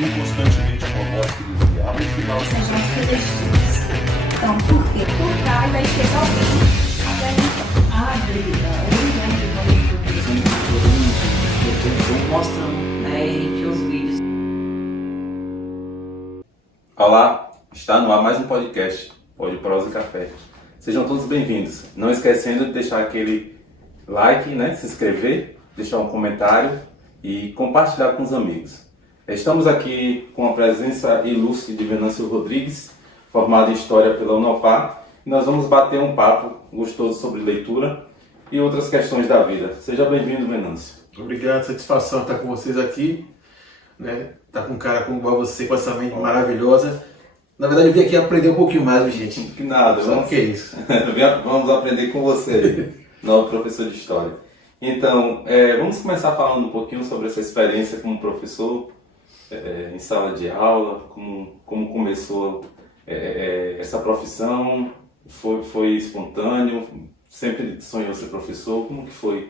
ouvir constantemente uma voz que dizia, abre o final. Sejam celestiais. Então, por quê? Por trás vai chegar alguém até então. Abre o universo Então, mostra. gente, os vídeos. Olá, está no ar mais um podcast, Pode Prosa e Café. Sejam todos bem-vindos. Não esquecendo de deixar aquele like, se inscrever, deixar um comentário e compartilhar com os amigos. Estamos aqui com a presença ilustre de Venâncio Rodrigues, formado em História pela Unopar, e nós vamos bater um papo gostoso sobre leitura e outras questões da vida. Seja bem-vindo, Venâncio. Obrigado, satisfação estar com vocês aqui, Estar com um cara como igual você, com essa mente maravilhosa. Na verdade, eu vim aqui aprender um pouquinho mais, gente. Que nada, Só que é isso. Vamos aprender com você, novo professor de História. Então, vamos começar falando um pouquinho sobre essa experiência como professor em sala de aula, como começou essa profissão, foi espontâneo, sempre sonhou ser professor, como que foi?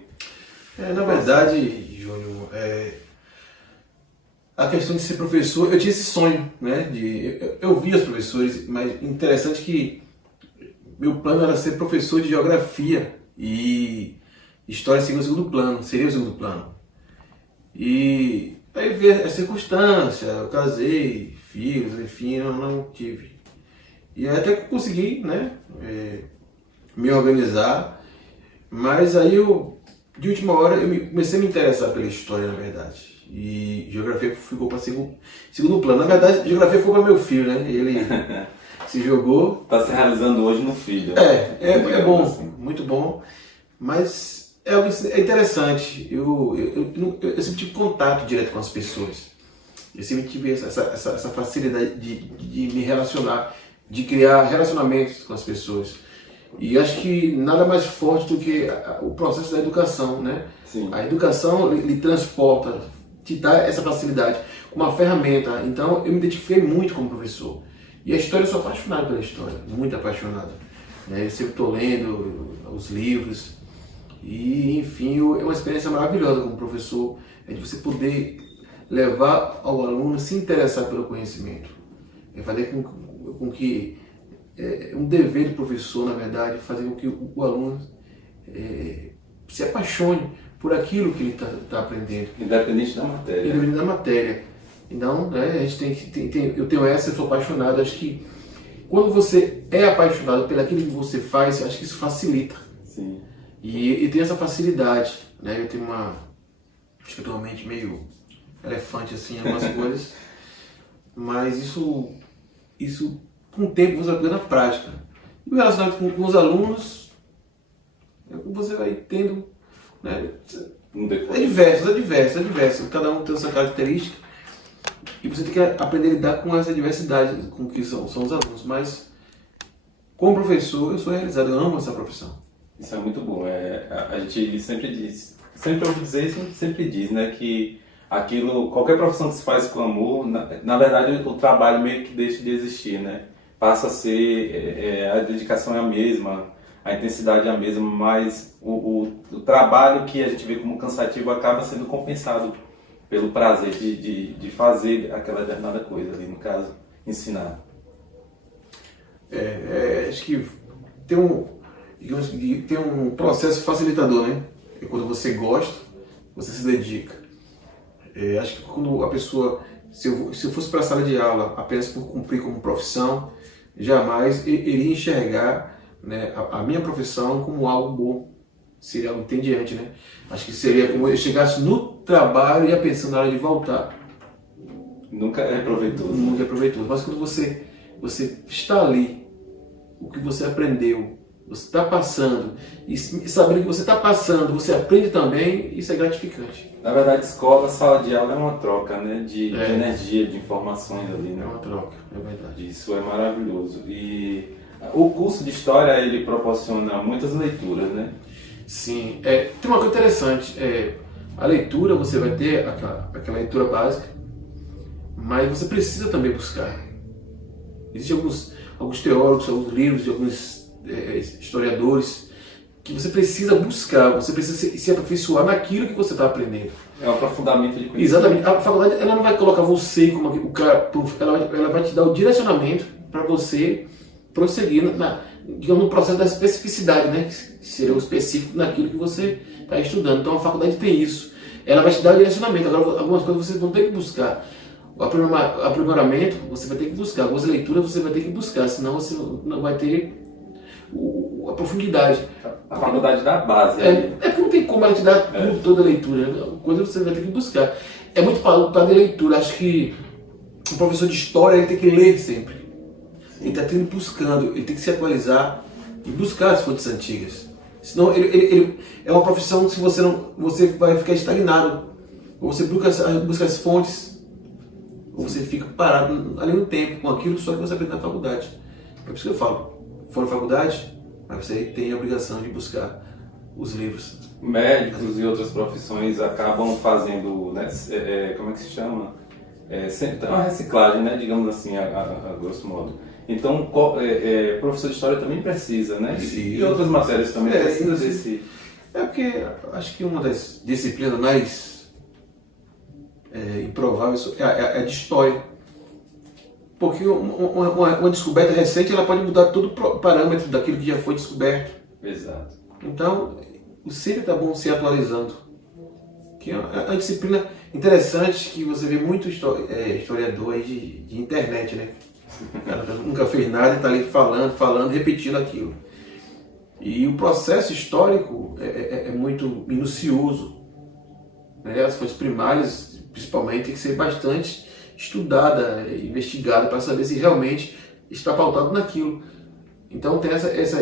Na verdade, Júnior, a questão de ser professor, eu tinha esse sonho, eu via os professores, mas interessante que meu plano era ser professor de geografia e história seria o segundo plano. E aí veio a circunstância, eu casei, filhos, enfim, eu não tive. E até que eu consegui, me organizar, mas aí de última hora eu comecei a me interessar pela história, na verdade. E geografia ficou para segundo plano. Na verdade, geografia foi para meu filho, Ele se jogou. Está se realizando hoje no filho. É bom, assim. muito bom. Mas é interessante. Eu sempre tive contato direto com as pessoas. Eu sempre tive essa facilidade de me relacionar, de criar relacionamentos com as pessoas. E acho que nada mais forte do que o processo da educação, Sim. A educação lhe transporta, te dá essa facilidade, uma ferramenta. Então eu me identifiquei muito como professor. E a história, eu sou apaixonado pela história, muito apaixonado. Eu sempre estou lendo os livros. E enfim, é uma experiência maravilhosa como professor, de você poder levar ao aluno a se interessar pelo conhecimento. Fazer com que um dever do professor, na verdade, fazer com que o aluno se apaixone por aquilo que ele está aprendendo. Independente da matéria. Então, a gente eu tenho eu sou apaixonado. Acho que quando você é apaixonado pelo aquilo que você faz, acho que isso facilita. Sim. E tem essa facilidade, Eu tenho acho que eu tenho uma mente meio elefante, assim, em algumas coisas. Mas isso com o tempo você vai pegando na prática. E o relacionamento com os alunos, você vai tendo, é diverso. Cada um tem a sua característica. E você tem que aprender a lidar com essa diversidade com que são os alunos. Mas, como professor, eu sou realizado, eu amo essa profissão. Isso é muito bom. A gente sempre ouve dizer e sempre diz, que qualquer profissão que se faz com amor, na verdade o trabalho meio que deixa de existir, Passa a ser, a dedicação é a mesma, a intensidade é a mesma, mas o trabalho que a gente vê como cansativo acaba sendo compensado pelo prazer de fazer aquela determinada coisa ali, no caso, ensinar. Acho que tem um processo facilitador, É quando você gosta, você se dedica. Acho que quando a pessoa, se eu fosse para a sala de aula apenas por cumprir como profissão, jamais iria enxergar a minha profissão como algo bom, seria algo entediante, Acho que seria como eu chegasse no trabalho e ia pensando na hora de voltar. Nunca é proveitoso. Nunca é proveitoso. Mas quando você está ali, o que você aprendeu, você está passando, e sabendo que você está passando, você aprende também, isso é gratificante. Na verdade, escola, sala de aula é uma troca, de energia, de informações ali, É uma troca, é verdade. Isso é maravilhoso. E o curso de História, ele proporciona muitas leituras, Sim, tem uma coisa interessante, a leitura, você vai ter aquela leitura básica, mas você precisa também buscar. Existem alguns teóricos, alguns livros de alguns historiadores que você precisa buscar, você precisa se aperfeiçoar naquilo que você está aprendendo. É um aprofundamento de conhecimento. Exatamente. A faculdade ela não vai colocar você como o cara, ela vai te dar o direcionamento para você prosseguir digamos, no processo da especificidade, né? Que seria o específico naquilo que você está estudando. Então a faculdade tem isso. Ela vai te dar o direcionamento. Agora, algumas coisas você vai ter que buscar. O aprimoramento você vai ter que buscar. Algumas leituras você vai ter que buscar, senão você não vai ter a profundidade. A faculdade da base. Porque não tem como ela te dar toda a leitura. Né? Coisa você vai ter que buscar. É muito para de leitura. Acho que o professor de história ele tem que ler sempre. Ele está sempre buscando, ele tem que se atualizar e buscar as fontes antigas. Senão ele é uma profissão que você vai ficar estagnado. Ou você busca as fontes, ou você fica parado ali no tempo com aquilo só que você aprende na faculdade. É por isso que eu falo, for na faculdade, mas você tem a obrigação de buscar os livros. Médicos e outras profissões acabam fazendo, né, como é que se chama? Uma reciclagem, né, digamos assim, a grosso modo. Então, professor de história também precisa, né? E outras matérias também precisam desse... porque acho que uma das disciplinas mais improváveis é a de história. Porque uma descoberta recente ela pode mudar todo o parâmetro daquilo que já foi descoberto. Exato. Então, sempre está bom se atualizando. Que é uma disciplina interessante que você vê muito historiador aí de internet, né? O cara nunca fez nada e está ali falando, repetindo aquilo. E o processo histórico é muito minucioso. Né? As fontes primárias, principalmente, tem que ser bastante estudada, investigada, para saber se realmente está pautado naquilo. Então,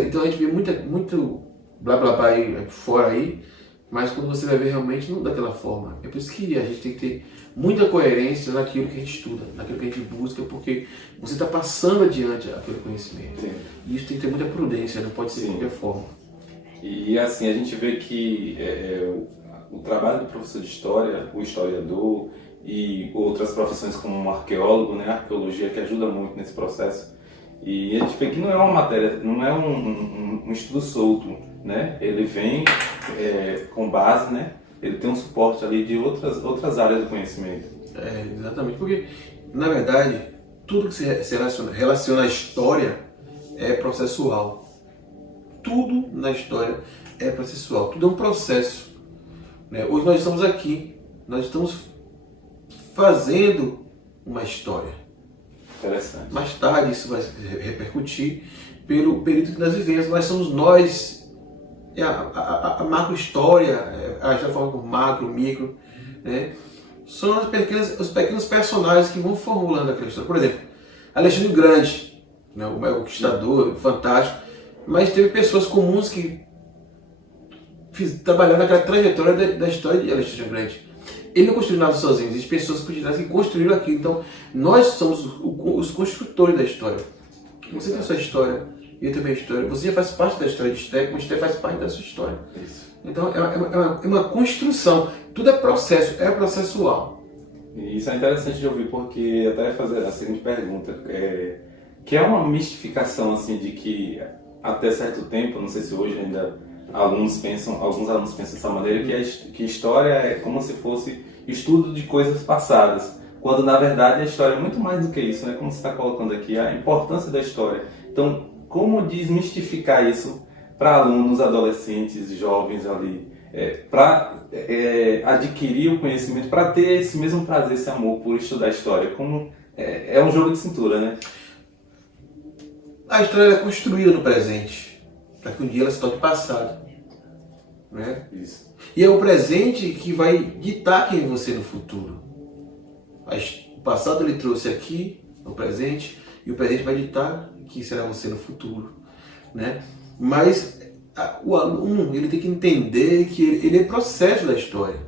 então a gente vê muito blá blá blá aí fora aí, mas quando você vai ver realmente não daquela forma. É por isso que a gente tem que ter muita coerência naquilo que a gente estuda, naquilo que a gente busca, porque você está passando adiante aquele conhecimento. Sim. E isso tem que ter muita prudência, não pode ser de qualquer forma. E assim, a gente vê que o trabalho do professor de história, o historiador e outras profissões como um arqueólogo, né, a arqueologia que ajuda muito nesse processo. E a gente vê que não é uma matéria, não é um estudo solto, né? Ele vem com base, né? Ele tem um suporte ali de outras áreas do conhecimento. Exatamente, porque na verdade tudo que se relaciona à história é processual. Tudo na história é processual, tudo é um processo. Né? Hoje nós estamos aqui, nós estamos fazendo uma história. Interessante. Mais tarde isso vai repercutir pelo período que nós vivemos. Nós somos nós, a macro-história, a gente fala por macro, micro, né? São os pequenos personagens que vão formulando aquela história. Por exemplo, Alexandre o Grande, né? O conquistador, fantástico, mas teve pessoas comuns que trabalharam naquela trajetória da história de Alexandre o Grande. Ele não construiu nada sozinho, existem pessoas por detrás que construíram aquilo. Então, nós somos os construtores da história. Você tem a sua história, eu tenho a minha história. Você já faz parte da história de Esté, como Esté faz parte da sua história. Isso. Então, é uma construção. Tudo é processo, é processual. E isso é interessante de ouvir, porque até fazer a seguinte pergunta, que é uma mistificação assim de que até certo tempo, não sei se hoje ainda alguns alunos pensam dessa maneira, que história é como se fosse estudo de coisas passadas, quando na verdade a história é muito mais do que isso, né? Como você está colocando aqui, a importância da história. Então, como desmistificar isso para alunos, adolescentes, jovens ali, para adquirir o conhecimento, para ter esse mesmo prazer, esse amor por estudar história, como é um jogo de cintura, né? A história é construída no presente, para que um dia ela se torne passado. Né? Isso. E é o presente que vai ditar quem é você no futuro. O passado ele trouxe aqui, no presente, e o presente vai ditar quem será você no futuro. Né? Mas o aluno ele tem que entender que ele é processo da história.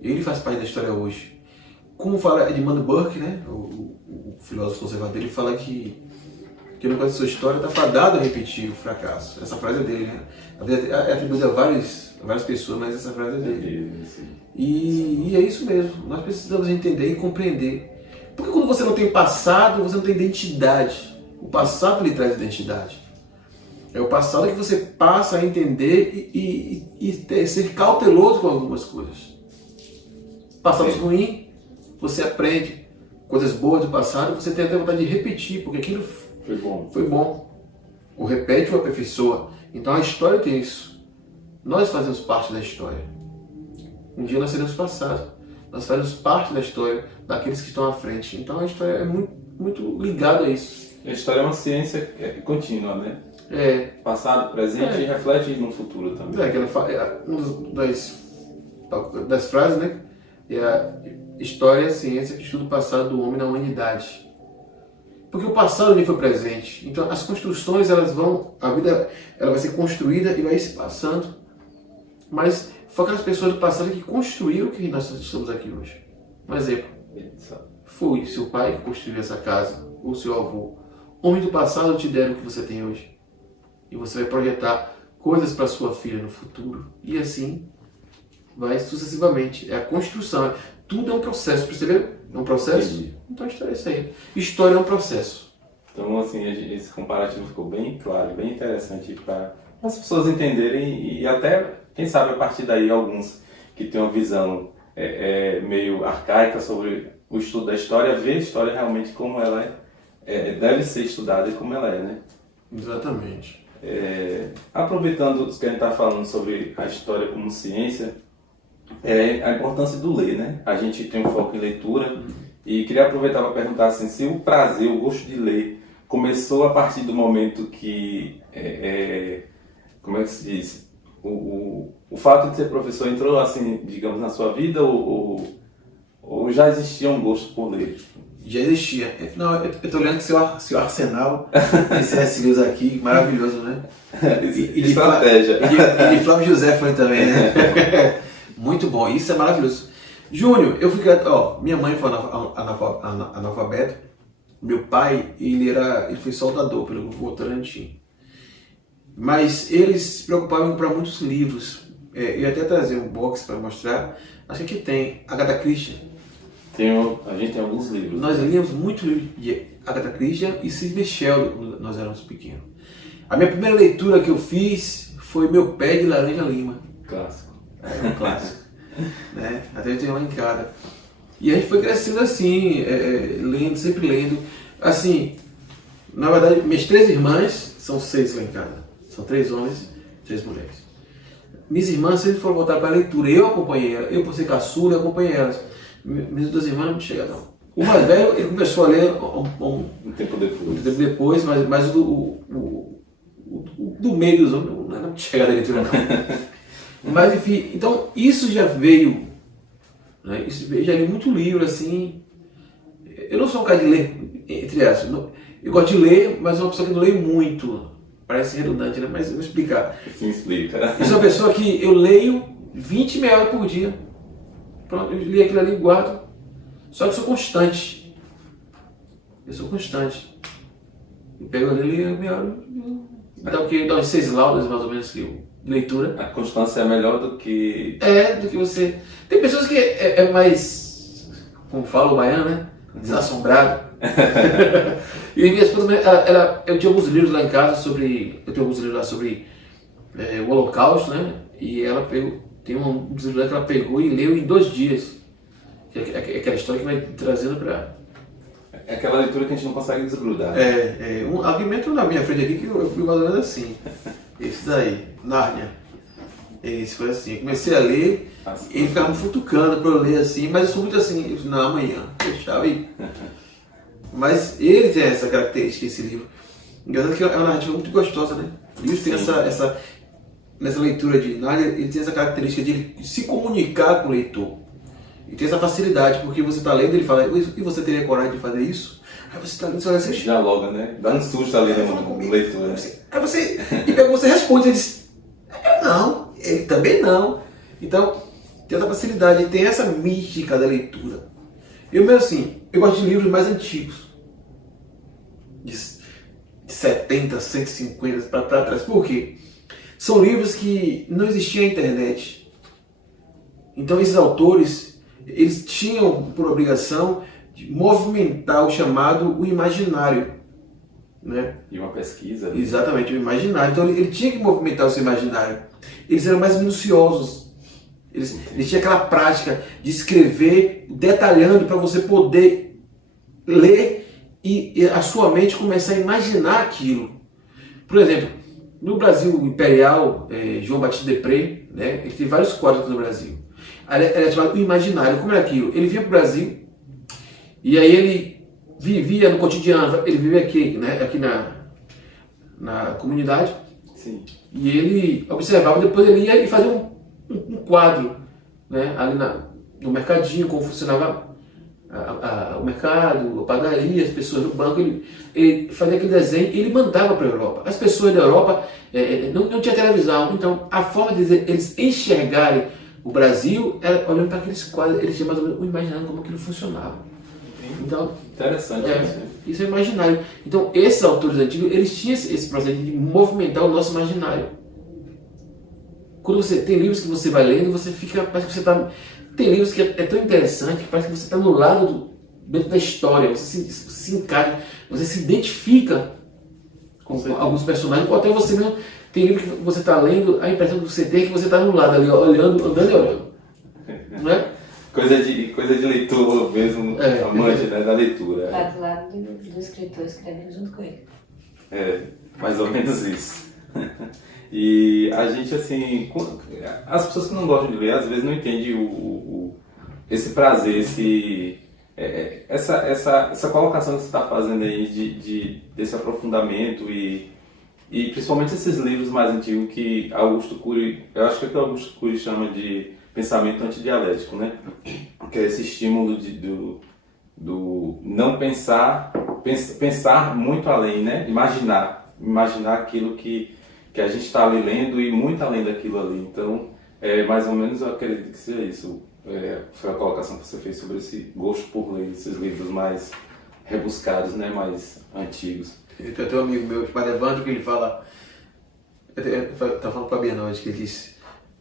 Ele faz parte da história hoje. Como fala Edmund Burke, né? o filósofo conservador, ele fala que quem não conhece a sua história está fadado a repetir o fracasso. Essa frase é dele, né? É atribuída a várias pessoas, mas essa frase é dele. E é isso mesmo. Nós precisamos entender e compreender. Porque quando você não tem passado, você não tem identidade. O passado lhe traz identidade. É o passado que você passa a entender e ser cauteloso com algumas coisas. passados ruins, você aprende coisas boas do passado, você tem até vontade de repetir, porque aquilo foi bom. O repete ou aperfeiçoa. Então a história tem isso. Nós fazemos parte da história. Um dia nós seremos passados. Nós fazemos parte da história daqueles que estão à frente. Então a história é muito, muito ligada a isso. A história é uma ciência contínua, né? Passado, presente e reflete no futuro também. Uma das frases, né? É a história é a ciência que estuda o passado do homem na humanidade. Porque o passado nem foi presente. Então as construções, a vida ela vai ser construída e vai se passando. Mas foi aquelas pessoas do passado que construíram o que nós estamos aqui hoje. Um exemplo. Foi seu pai que construiu essa casa, ou seu avô. Homens do passado te deram o que você tem hoje. E você vai projetar coisas para sua filha no futuro. E assim vai sucessivamente. É a construção. Tudo é um processo. Perceberam? É um processo? Entendi. Então a história é isso aí. História é um processo. Então, assim, esse comparativo ficou bem claro, bem interessante para as pessoas entenderem e até, quem sabe, a partir daí, alguns que têm uma visão meio arcaica sobre o estudo da história, ver a história realmente como ela deve ser estudada e como ela é, né? Exatamente. Aproveitando que a gente está falando sobre a história como ciência, a importância do ler, né? A gente tem um foco em leitura e queria aproveitar para perguntar assim, se o prazer, o gosto de ler começou a partir do momento que, como é que se diz, o fato de ser professor entrou assim, digamos, na sua vida ou já existia um gosto por ler? Já existia. Não, eu estou olhando que seu arsenal de CSUs aqui, maravilhoso, né? Estratégia. E de Flávio José foi também, né? Muito bom, isso é maravilhoso. Júnior, eu fui criado, minha mãe foi analfabeta, meu pai, ele foi soldador pelo Votorantim. Mas eles se preocupavam em comprar muitos livros. Eu ia até trazer um box para mostrar. Acho que aqui tem Agatha Christie. A gente tem alguns livros. Nós líamos muito livro de Agatha Christie e Sidney Sheldon quando nós éramos pequenos. A minha primeira leitura que eu fiz foi Meu Pé de Laranja Lima. Clássico. É um clássico. Né? Até eu tenho lá em casa. E a gente foi crescendo assim, lendo, sempre lendo. Assim, na verdade, minhas 3 irmãs, são 6 lá em casa. São 3 homens, 3 mulheres. Minhas irmãs sempre foram voltar para a leitura. Eu acompanhei elas. Eu, por ser caçula, eu acompanhei elas. Minhas 2 irmãs não chegaram, não. O mais velho, ele começou a ler um tempo depois, mas o do meio dos homens não chega da leitura, não. Mas enfim, então isso já veio, né? Já li muito livro, assim. Eu não sou um cara de ler, entre aspas. Eu gosto de ler, mas é uma pessoa que não leio muito. Parece redundante, né? Mas eu vou explicar. Sim, explica. Eu sou uma pessoa que eu leio 20 meia hora por dia. Pronto, eu li aquilo ali e guardo. Só que eu sou constante. Eu pego ali e leio meia hora. Então, que dá uns 6 laudas, mais ou menos, que eu leitura. A constância é melhor do que... do que você... Tem pessoas que é mais, como fala o baiano, né? Desassombrado. E minha esposa, eu tinha alguns livros lá em casa sobre... Eu tenho alguns livros lá sobre o Holocausto, né? E ela tem um dos livros lá que ela pegou e leu em 2 dias. Que é aquela história que vai trazendo para... É aquela leitura que a gente não consegue desgrudar. Um argumento na minha frente aqui que eu fui mais ou menos assim. Esse daí, Nárnia. Esse foi assim. Eu comecei a ler, ele ficava me futucando para eu ler assim, mas eu sou muito assim, eu disse, não, amanhã, deixava aí. Mas ele tem essa característica, esse livro. Engraçado que é uma narrativa muito gostosa, né? E ele tem nessa leitura de Nárnia, ele tem essa característica de se comunicar com o leitor. E tem essa facilidade, porque você está lendo, ele fala, e você teria coragem de fazer isso? Aí você está lendo, você dialoga, né? Dá um susto ali no leitor. Né? Aí você responde, ele diz, não, ele também não. Então, tem essa facilidade, tem essa mística da leitura. Eu mesmo assim, eu gosto de livros mais antigos. De 70, 150 para trás. Por quê? São livros que não existia a internet. Então esses autores, eles tinham por obrigação de movimentar o chamado o imaginário, né? E uma pesquisa. Né? Exatamente, o imaginário. Então ele tinha que movimentar o seu imaginário. Eles eram mais minuciosos. Eles tinham aquela prática de escrever detalhando para você poder ler e a sua mente começar a imaginar aquilo. Por exemplo, no Brasil Imperial, João Batista Depré, né, ele tem vários quadros no Brasil. Ele é chamado O Imaginário. Como é aquilo? Ele vinha para o Brasil e aí ele vivia no cotidiano, ele vivia aqui, né, aqui na comunidade. Sim. E ele observava, depois ele ia e fazia um quadro, né, ali no mercadinho, como funcionava o mercado, a padaria, as pessoas no banco. Ele fazia aquele desenho e ele mandava para a Europa. As pessoas da Europa não tinha televisão, então a forma de eles enxergarem o Brasil era olhando para aqueles quadros, eles tinham mais ou menos imaginando como aquilo funcionava. Então, interessante isso é imaginário. Então, esses autores antigos, eles tinham esse processo de movimentar o nosso imaginário. Quando você tem livros que você vai lendo, você fica, parece que você está... Tem livros que é tão interessante que parece que você está no lado dentro da história, você se encaixa, você se identifica com alguns personagens, ou até você mesmo tem livro que você está lendo, a impressão que você tem é que você está no lado ali, olhando, andando e olhando. Não é? Coisa de leitor mesmo, amante, né, da leitura. Tá do lado do escritor escrevendo junto com ele. Mais ou menos isso. E a gente, assim, as pessoas que não gostam de ler, às vezes não entendem esse prazer, essa colocação que você está fazendo aí desse aprofundamento e principalmente esses livros mais antigos que Augusto Cury, eu acho que é o que Augusto Cury chama de pensamento antidialético, né? Que é esse estímulo do não pensar muito além, né? Imaginar aquilo que a gente está ali lendo e muito além daquilo ali. Então, mais ou menos eu acredito que seja isso. Foi a colocação que você fez sobre esse gosto por ler esses livros mais rebuscados, né? Mais antigos. Tem até um amigo meu, chamado Evandro, que ele fala... Estava falando para a Bienal hoje, que ele disse: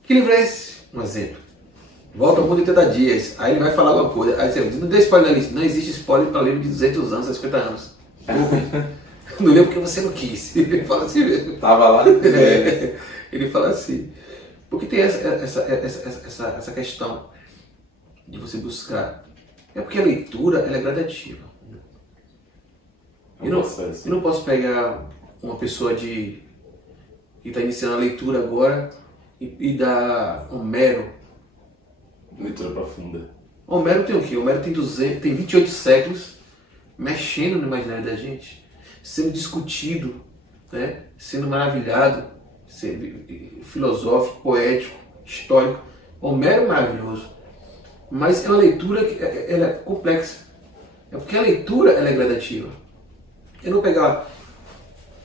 que livro é esse? Um exemplo. Volta ao Mundo em 30 Dias. Aí ele vai falar alguma coisa. Aí você diz: não dê spoiler na lista. Não existe spoiler para livro de 200 anos, 50 anos. Não leu porque você não quis. Ele fala assim mesmo. Tava lá? Ele fala assim. Porque tem essa questão de você buscar. É porque a leitura ela é gradativa. Eu não posso pegar uma pessoa que está iniciando a leitura agora e dar Homero. Leitura profunda. Homero tem o quê? Homero tem 28 séculos mexendo no imaginário da gente, sendo discutido, né? Sendo maravilhado, sendo filosófico, poético, histórico. Homero é maravilhoso, mas é uma leitura que ela é complexa. É porque a leitura ela é gradativa. Eu não vou pegar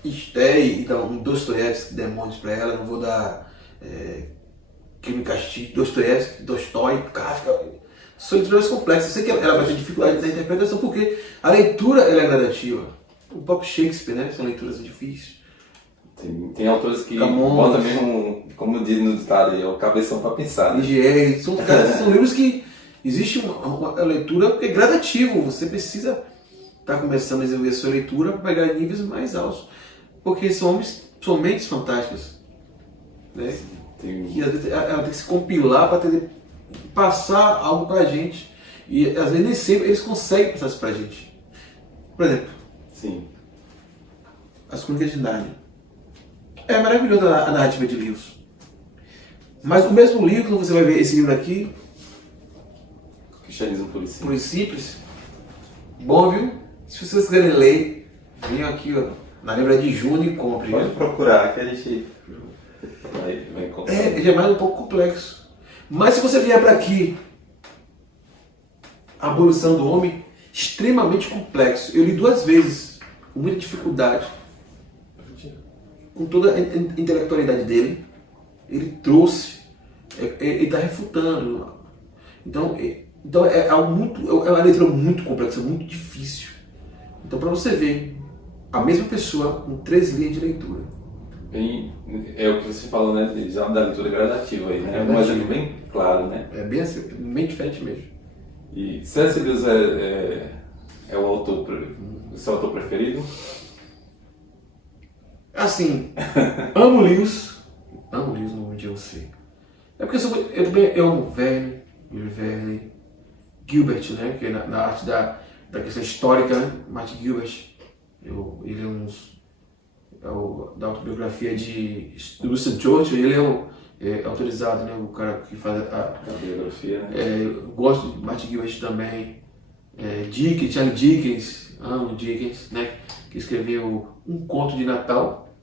Estei e dar um Dostoiévski, Demônios para ela, não vou dar Crime e Castigo, Dostoiévski, Tolstói, Kafka. São leituras complexas. Eu sei que ela vai ter dificuldade na interpretação, porque a leitura ela é gradativa. O próprio Shakespeare, né? São leituras difíceis. Tem autores que botam mesmo, como diz no ditado aí, o cabeção para pensar. Né? São livros que existe uma leitura que é gradativo. Você precisa estar começando a desenvolver a sua leitura para pegar níveis mais altos. Porque são mentes fantásticas. Né? E ela tem que se compilar para passar algo para a gente. E às vezes nem sempre eles conseguem passar isso para a gente. Por exemplo, sim, As Crônicas de Nárnia. É maravilhoso a narrativa de livros. Mas o mesmo livro, você vai ver esse livro aqui, Cristianismo Puro e Simples. Bom, viu? Se vocês quiserem ler, venham aqui na Livraria de Junho e compre. Pode procurar, que a gente vai encontrar. Ele é mais um pouco complexo. Mas se você vier para aqui, A Abolição do Homem, extremamente complexo. Eu li 2 vezes, com muita dificuldade. Com toda a intelectualidade dele, ele trouxe, ele está refutando. Então é uma leitura muito complexa, muito difícil. Então, para você ver, a mesma pessoa com 3 linhas de leitura. É o que você falou, né? Já da leitura gradativa aí, né? Um exemplo bem claro, né? É bem assim, bem diferente mesmo. E C.S. Lewis é o seu autor preferido? Assim, amo Lewis, não vou dizer você. É porque eu também amo Verne, Gilbert, né? Que é na arte da questão histórica, né? Martin Gilbert. Ele é da autobiografia de Winston Churchill, ele é autorizado, né? O cara que faz a biografia, né? eu gosto de Martin Gilbert também. Charles Dickens, amo Dickens, né? Que escreveu Um Conto de Natal.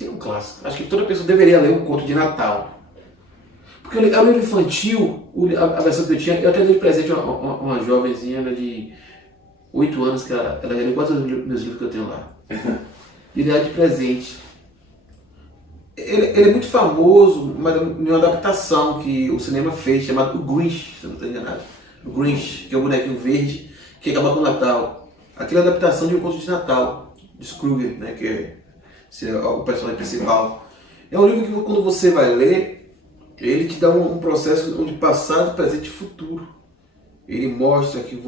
É um clássico. Acho que toda pessoa deveria ler Um Conto de Natal. Porque a livro infantil, a versão que eu tinha, eu até dei presente a uma jovenzinha de 8 anos, que ela leu quase os meus livros que eu tenho lá. E ele de presente. Ele é muito famoso, mas em uma adaptação que o cinema fez, chamado O Grinch, se eu não estou enganado. O Grinch, que é o bonequinho verde, que acaba com o Natal. Aquela adaptação de Um Conto de Natal, de Scrooge, né, que é o personagem principal. É um livro que quando você vai ler, ele te dá um processo onde passado, presente e futuro. Ele mostra que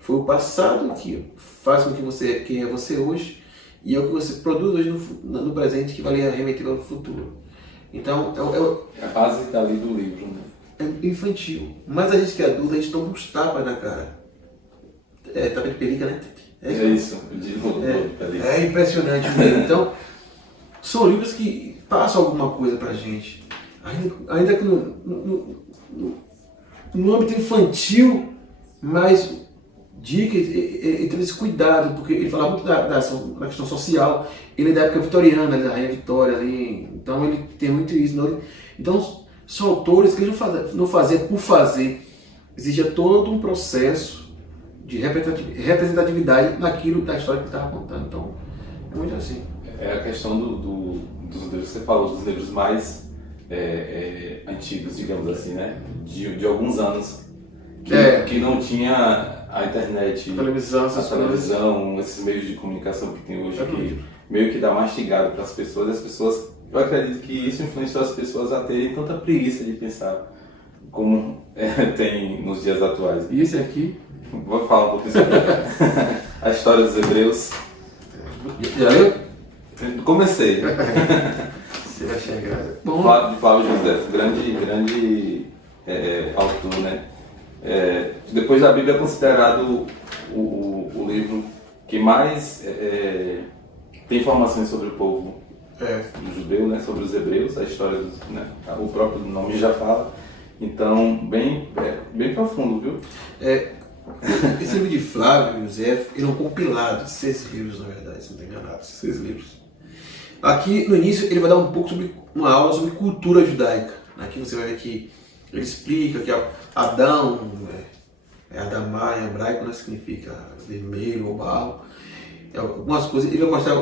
foi o passado que faz com que você, quem é você hoje, e é o que você produz hoje no presente que vai remeter ao futuro. Então, é a base dali do livro, né? É infantil. Mas a gente que é adulto, a gente toma uns tapas na cara. Tapa de pelica, né? É isso, de novo. É impressionante mesmo. Então, são livros que passam alguma coisa pra gente. Ainda que no âmbito infantil, mas Dickens ele tem esse cuidado, porque ele fala muito da questão social. Ele é da época vitoriana, da Rainha Vitória ali, então ele tem muito isso. Então são autores que ele não fazia por fazer, exigia todo um processo de representatividade naquilo da história que ele estava contando. Então é muito assim. É a questão dos livros, você falou, dos livros mais antigos, digamos assim, né? De alguns anos, que não tinha a internet, a televisão, esses meios de comunicação que tem hoje, que meio que dá mastigado para as pessoas. Eu acredito que isso influenciou as pessoas a terem tanta preguiça de pensar como tem nos dias atuais. E esse aqui? Vou falar um pouquinho sobre a história dos Hebreus. Já leu? Comecei. Você vai chegar. Flávio José, grande autor, né? Depois da Bíblia é considerado o livro que mais tem informações sobre o povo judeu, né? Sobre os hebreus, a história dos, né? O próprio nome já fala. Então, bem profundo, viu? Esse livro de Flávio José, ele é um compilado de 6 livros, na verdade, se não estou enganado, 6 livros. Aqui, no início, ele vai dar um pouco sobre uma aula sobre cultura judaica. Aqui você vai ver que ele explica que Adão, Adamá em hebraico, né, significa vermelho ou barro. Algumas coisas, ele vai mostrar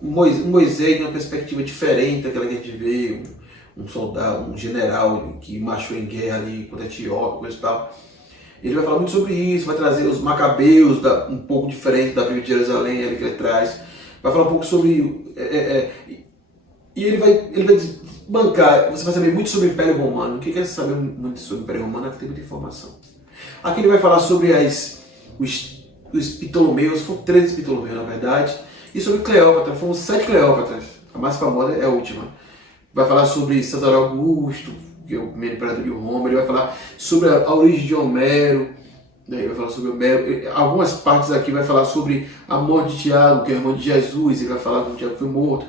Moisés de uma perspectiva diferente daquela que a gente vê, um soldado, um general que marchou em guerra ali contra a Etiópia, coisa e tal. Ele vai falar muito sobre isso, vai trazer os macabeus, um pouco diferente da Bíblia de Jerusalém ali que ele traz. Vai falar um pouco sobre... e ele vai bancar, você vai saber muito sobre o Império Romano. O que quer saber muito sobre o Império Romano? Aqui tem muita informação. Aqui ele vai falar sobre os Ptolomeus, foram 13 Ptolomeus na verdade, e sobre Cleópatra, foram 7 Cleópatras, a mais famosa é a última. Vai falar sobre César Augusto, que é o primeiro imperador de Roma, ele vai falar sobre a origem de Homero, ele vai falar sobre Homero, algumas partes aqui vai falar sobre a morte de Tiago, que é o irmão de Jesus, ele vai falar que Tiago foi morto.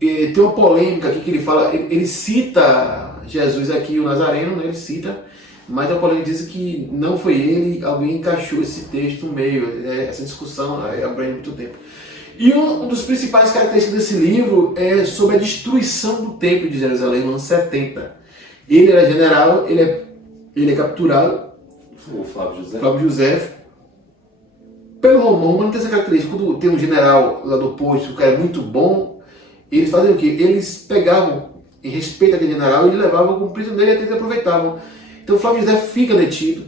E tem uma polêmica aqui que ele fala, ele cita Jesus aqui, o Nazareno, né, ele cita, mas a polêmica diz que não foi ele, alguém encaixou esse texto no meio, essa discussão abrange muito tempo. E um dos principais características desse livro é sobre a destruição do templo de Jerusalém no ano 70. Ele era general, ele é capturado, o Flávio José, pelo Romão, mas tem essa característica, quando tem um general lá do posto, o cara é muito bom, eles fazem o quê? Eles pegavam, em respeito àquele general, e levavam como prisioneiro e até eles aproveitavam. Então o Flávio José fica detido,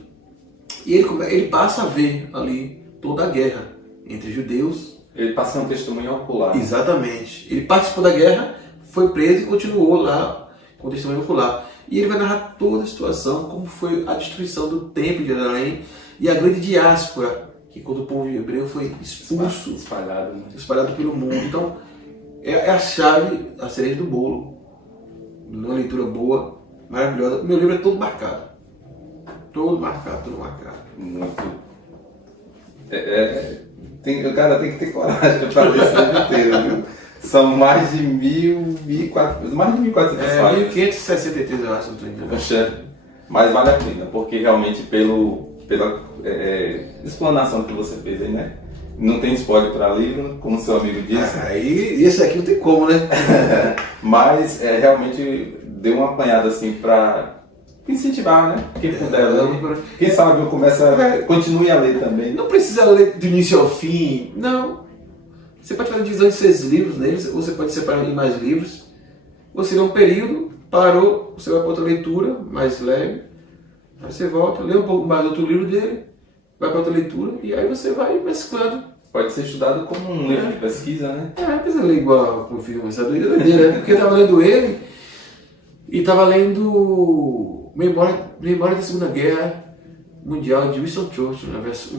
e ele passa a ver ali toda a guerra entre judeus. Ele passa um testemunho ocular. Exatamente. Ele participou da guerra, foi preso e continuou lá com o testemunho ocular. E ele vai narrar toda a situação, como foi a destruição do templo de Jerusalém e a grande diáspora, que quando o povo hebreu foi expulso, espalhado pelo mundo. Então, é a chave, a cereja do bolo. uma leitura boa, maravilhosa. Meu livro é todo marcado. Todo marcado. Muito. O cara tem que ter coragem para ler esse livro inteiro, viu? São mais de 1.400 páginas. 1563, eu acho, não estou entendendo. Poxa, mas vale a pena, porque realmente pela explanação que você fez aí, né? Não tem spoiler para livro, como seu amigo disse. Aí, esse aqui não tem como, né? Mas realmente deu uma apanhada assim para incentivar, né? Quem puder ler. Quem sabe continue a ler também. Não precisa ler do início ao fim, não. Você pode fazer divisão de 6 livros neles, ou você pode separar em mais livros. Você lê um período, parou, você vai para outra leitura, mais leve. Aí você volta, lê um pouco mais outro livro dele, vai para outra leitura, e aí você vai mesclando. Pode ser estudado como um livro de pesquisa, né? Não precisa ler igual o filme, essa doideira, né? Porque eu estava lendo ele, e estava lendo Memória da Segunda Guerra Mundial de Winston Churchill,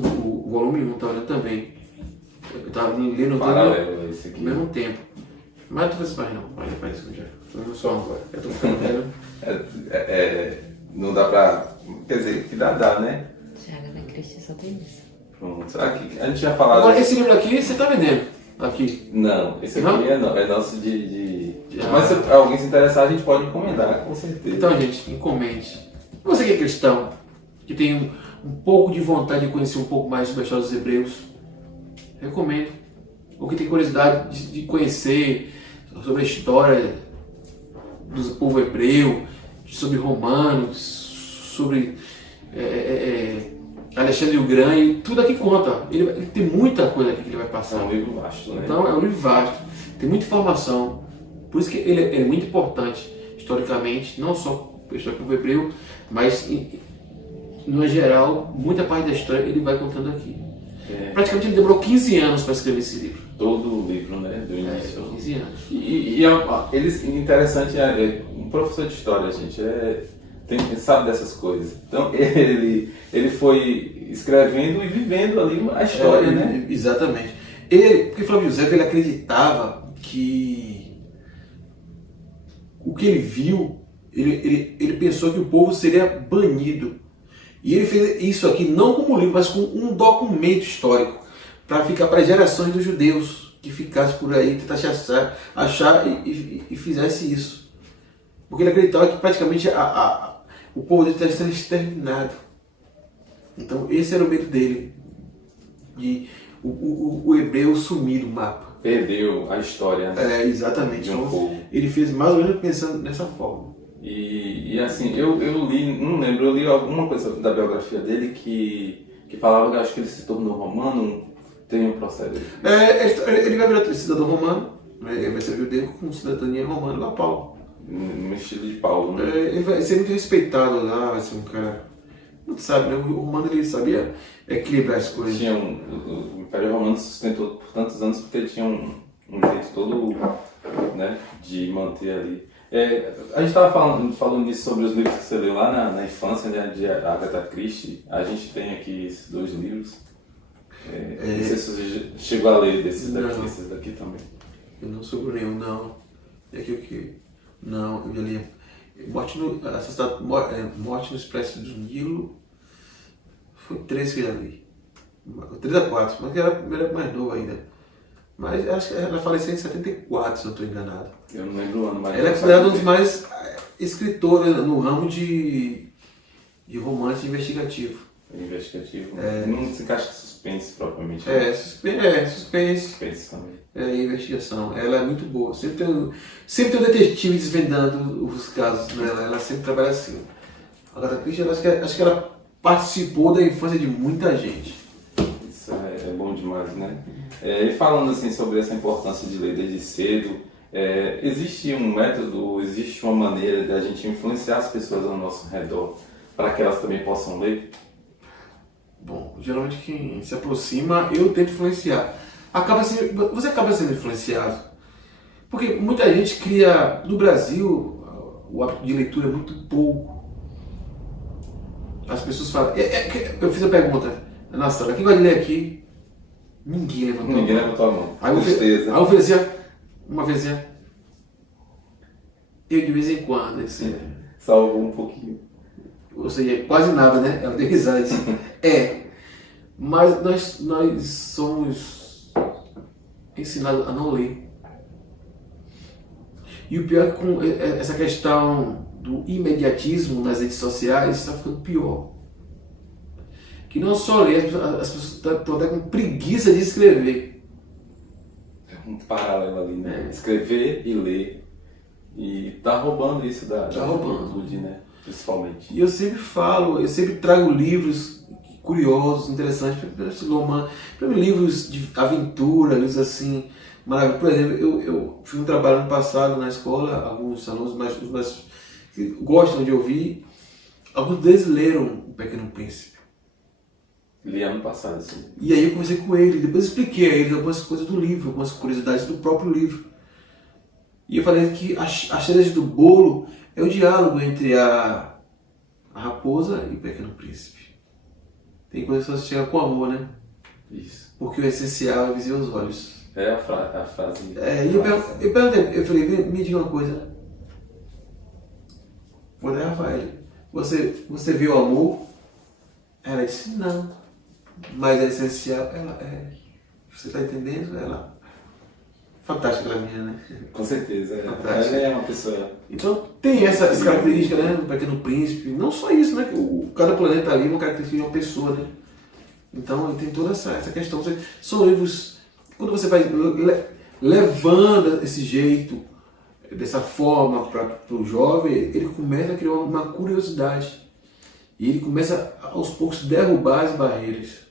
o volume 1, estava lendo também. Eu estava lendo Paralelo esse aqui. ao mesmo tempo. Mas eu tô fazendo mais não, olha para isso já. Estou só agora, eu tô ficando velho. Não dá pra. Quer dizer, que dá, né? Tiago, na Cristian só tem isso. Pronto. Aqui, a gente já falado. Agora, esse livro aqui você está vendendo? Aqui. Não, esse aqui Não? é nosso de... Mas se alguém se interessar, a gente pode encomendar, com certeza. Então, gente, encomende. Você que é cristão, que tem um pouco de vontade de conhecer um pouco mais sobre a história dos hebreus, recomendo. Ou que tem curiosidade de conhecer sobre a história do povo hebreu, sobre romanos, sobre Alexandre o Grande, tudo aqui conta. Ele tem muita coisa aqui que ele vai É passar. um livro vasto, né? Então é um livro vasto, tem muita informação. Por isso que ele é muito importante historicamente, não só para a história do povo hebreu, mas no geral, muita parte da história ele vai contando aqui. Praticamente ele demorou 15 anos para escrever esse livro. Todo o livro, né? Do início. 15 anos. Interessante, um professor de história, gente, sabe dessas coisas. Então ele foi escrevendo e vivendo ali a história, né? Exatamente. Porque Flávio José ele acreditava que o que ele viu, ele pensou que o povo seria banido. E ele fez isso aqui não como livro, mas como um documento histórico, para ficar para as gerações dos judeus que ficassem por aí, tentassem achar e fizesse isso. Porque ele acreditava que praticamente o povo dele estava sendo exterminado. Então esse era o medo dele, de o hebreu sumir do mapa. Perdeu a história, né? Exatamente. De um povo. Ele fez mais ou menos pensando nessa forma. E assim, eu li, não lembro, eu li alguma coisa da biografia dele que falava que acho que ele se tornou romano, tem um processo. Ele vai virar cidadão romano, ele vai ser judeu com cidadania romana igual a Paulo. No estilo de Paulo, né? Ele vai ser muito respeitado lá, vai ser um cara. Não sabe, né? O romano ele sabia equilibrar as coisas. O Império Romano sustentou por tantos anos porque ele tinha um jeito todo, né, de manter ali. A gente estava falando disso sobre os livros que você leu lá na infância, né, de Agatha Christie. A gente tem aqui esses 2 livros. Não sei se você chegou a ler esses daqui também. Eu não sou nenhum, não. É aqui o que? Não, eu já li. Morte no Expresso do Nilo. Foi 3 que eu já li. 3 a 4, mas era mais novo ainda. Mas acho que ela faleceu em 74, se eu não estou enganado. Eu não lembro o ano, mas... Ela é considerada um dos mais escritores no ramo de romance investigativo. Investigativo. Não se encaixa em suspense propriamente. Suspense. Suspense também. Investigação. Ela é muito boa. Sempre tem um detetive desvendando os casos nela. Ela sempre trabalha assim. A Agatha Christie, acho que ela participou da infância de muita gente. Isso é bom demais, né? E falando assim sobre essa importância de ler desde cedo, existe um método, existe uma maneira de a gente influenciar as pessoas ao nosso redor para que elas também possam ler? Bom, geralmente quem se aproxima, eu tento influenciar. Você acaba sendo influenciado. Porque muita gente cria, no Brasil, o hábito de leitura é muito pouco. As pessoas falam, eu fiz a pergunta na sala, quem gosta de ler aqui? Ninguém levantou a mão. Aí eu fiz assim, uma vez assim, Eu de vez em quando, assim, Salvou um pouquinho. ou seja, quase nada, né? Ela deu risada e disse, mas nós somos ensinados a não ler. E o pior é que com essa questão do imediatismo nas redes sociais está ficando pior. Que não só ler, as pessoas estão até com preguiça de escrever. É um paralelo ali, né? Escrever e ler. E tá roubando isso da juventude, né? Principalmente. E eu sempre falo, eu sempre trago livros curiosos, interessantes, para mim, livros de aventura, livros assim, maravilhosos. Por exemplo, eu fiz um trabalho ano passado na escola, alguns alunos mais que gostam de ouvir, alguns deles leram O Pequeno Príncipe. Li ano passado, assim. E aí eu conversei com ele, depois expliquei a ele algumas coisas do livro, algumas curiosidades do próprio livro. E eu falei que a cereja do bolo é o diálogo entre a raposa e o Pequeno Príncipe. Tem coisas que só se chega com amor, né? Isso. Porque o essencial é visível aos olhos. É a frase. E eu perguntei, eu falei, me diga uma coisa. Falei, Rafael, você viu o amor? Ela disse, não. Mas é essencial. Ela você está entendendo? Ela. Fantástica aquela menina, né? Com certeza. Fantástica. Ela é uma pessoa. Então tem essa característica, né? Do Pequeno Príncipe. Não só isso, né? Cada planeta ali é uma característica de uma pessoa, né? Então tem toda essa questão. São livros. Quando você vai levando esse jeito, dessa forma para o jovem, ele começa a criar uma curiosidade. E ele começa aos poucos derrubar as barreiras.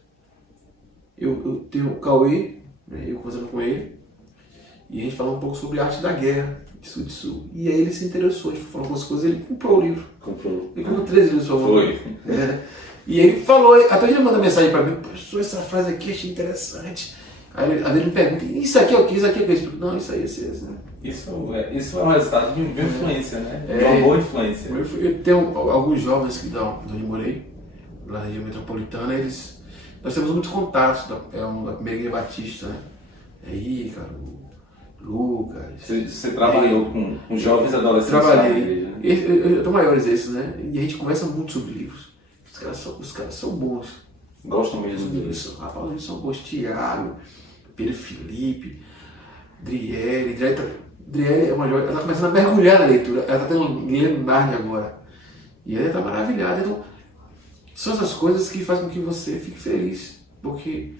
Eu tenho o Cauê, né, eu conversando com ele, e a gente falou um pouco sobre a arte da guerra, disso. E aí ele se interessou, a gente falou algumas coisas, ele comprou o livro. Ele comprou 13 livros, por favor. Foi. E ele falou, até ele manda mensagem para mim, professor, essa frase aqui achei interessante. Aí ele me pergunta, isso aqui é o que? Isso aqui é o que? Eu explico, não, isso aí é isso. Né? Isso é um resultado de uma influência, né? Uma boa influência. Eu tenho alguns jovens que onde eu morei, na região metropolitana, nós temos muitos contatos, da primeira igreja batista, né? Ícaro, Lucas. Você trabalhou com jovens adolescentes? Trabalhei. Né? Estão maiores esses, né? E a gente conversa muito sobre livros. Os caras são bons. Gostam mesmo de livros. Rapaz, eles são bons. Tiago, Pedro Felipe, Driele é uma jovem, ela está começando a mergulhar na leitura, ela está lendo Narnia agora. E ela está maravilhada. Então, são essas coisas que fazem com que você fique feliz. Porque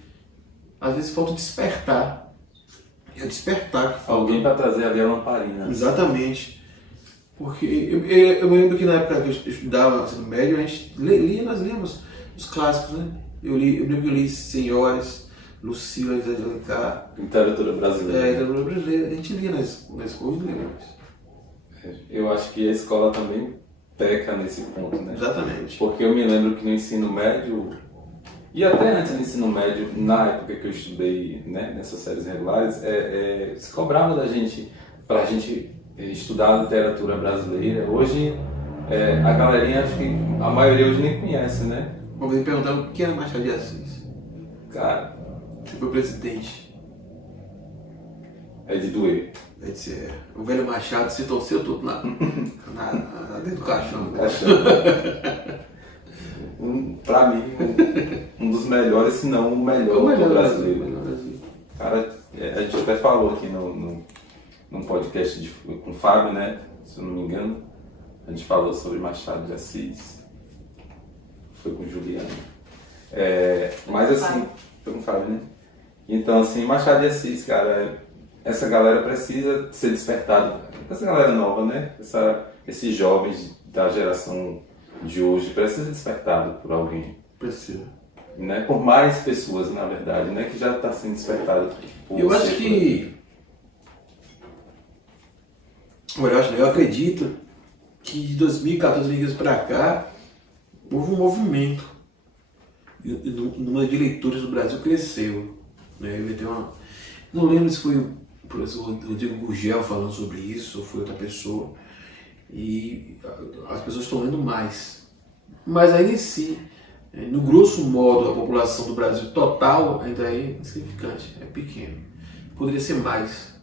às vezes falta despertar. É o despertar que falta. Alguém para trazer ali a lamparina. Exatamente. Porque eu me lembro que na época que eu estudava no médio, a gente nós líamos os clássicos, né? Eu lembro que eu li Senhoras, Lucila, José de Alencar. Literatura brasileira. Literatura brasileira. A gente lia nas coisas, lemos. Eu acho que a escola também peca nesse ponto, né? Exatamente. Porque eu me lembro que no ensino médio, e até antes do ensino médio, na época que eu estudei, né, nessas séries regulares, se cobrava da gente, pra gente estudar literatura brasileira. Hoje, a galerinha, acho que a maioria hoje nem conhece, né? Vamos me perguntar o que era Machado de Assis. Cara, Você foi presidente. é de doer. O velho Machado se torceu todo dentro do caixão. Pra mim, um dos melhores, se não o melhor do brasileiro. Cara, a gente até falou aqui num podcast com o Fábio, né? Se eu não me engano, a gente falou sobre Machado de Assis. Foi com o Juliano. Mas assim, foi com o Fábio, né? Então, assim, Machado de Assis, cara, essa galera precisa ser despertada. Essa galera nova, né? Esses jovens da geração de hoje precisa ser despertado por alguém. Precisa. Né? Por mais pessoas, na verdade, né? Que já está sendo despertado. Eu acho que... Eu acredito que de 2014 para cá houve um movimento. O número de leitores do Brasil cresceu. Né? Não lembro se foi o professor Rodrigo Gurgel falando sobre isso ou foi outra pessoa. E as pessoas estão lendo mais. Mas ainda em si, no grosso modo, a população do Brasil total ainda é insignificante, é pequeno. Poderia ser mais.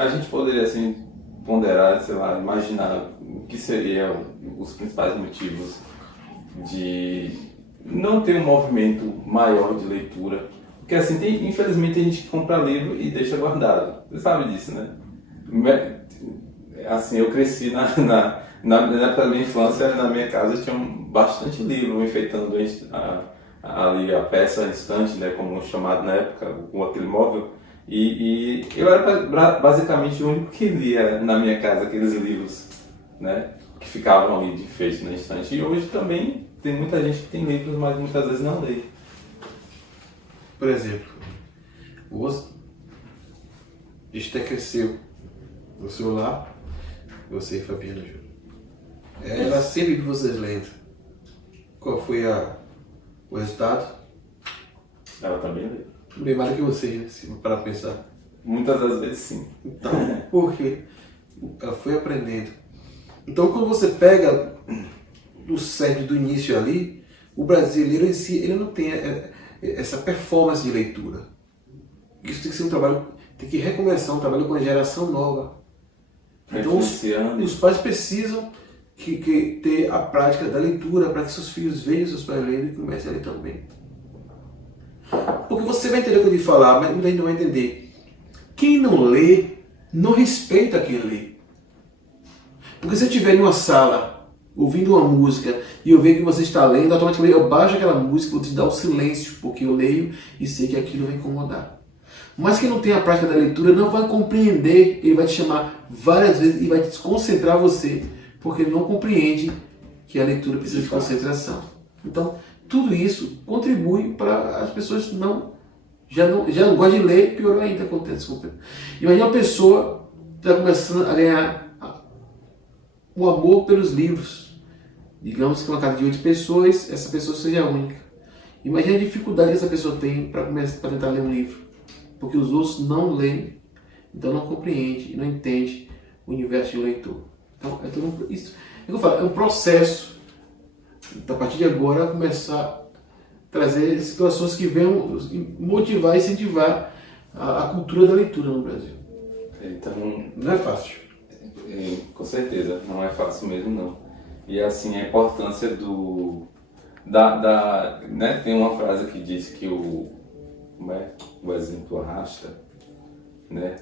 A gente poderia, assim, ponderar, sei lá, imaginar o que seriam os principais motivos de não ter um movimento maior de leitura. Porque, assim, infelizmente, tem gente que compra livro e deixa guardado. Você sabe disso, né? Assim, eu cresci na época da minha infância, na minha casa tinha bastante livro enfeitando ali a peça, a estante, né, como chamado na época, com aquele móvel. E eu era basicamente o único que lia na minha casa aqueles livros, né, que ficavam ali de enfeite na estante. E hoje também tem muita gente que tem livros, mas muitas vezes não lê. Por exemplo, isto até cresceu no celular, você e Fabiana Júnior. Ela sempre que vocês lendo. Qual foi o resultado? Ela também lê. Bem mais do que vocês, né? Se parar pra pensar. Muitas das vezes sim. Então, por quê? Ela foi aprendendo. Então, quando você pega do cerne do início ali, o brasileiro em si, ele não tem essa performance de leitura. Isso tem que ser um trabalho, tem que recomeçar um trabalho com a geração nova. Então, os pais precisam que ter a prática da leitura para que seus filhos vejam seus pais lerem e comecem a ler também. Porque você vai entender o que eu vou falar, mas muita gente não vai entender. Quem não lê, não respeita quem lê. Porque se eu estiver em uma sala, ouvindo uma música, e eu ver que você está lendo, automaticamente eu baixo aquela música e vou te dar o silêncio, porque eu leio e sei que aquilo vai incomodar. Mas quem não tem a prática da leitura não vai compreender, ele vai te chamar várias vezes e vai desconcentrar você, porque ele não compreende que a leitura precisa de concentração. Então, tudo isso contribui para as pessoas já não gostam de ler, pior ainda acontece. Imagina uma pessoa que está começando a ganhar o amor pelos livros. Digamos que uma casa de 8 pessoas, essa pessoa seja a única. Imagina a dificuldade que essa pessoa tem para tentar ler um livro. Porque os outros não leem, então não compreende, não entende o universo de leitor. Então, isso é que eu falo, é um processo. Então, a partir de agora, começar a trazer situações que venham motivar e incentivar a cultura da leitura no Brasil. Então, não é fácil. Com certeza, não é fácil mesmo não. E assim, a importância né, tem uma frase que diz que o exemplo arrasta, né?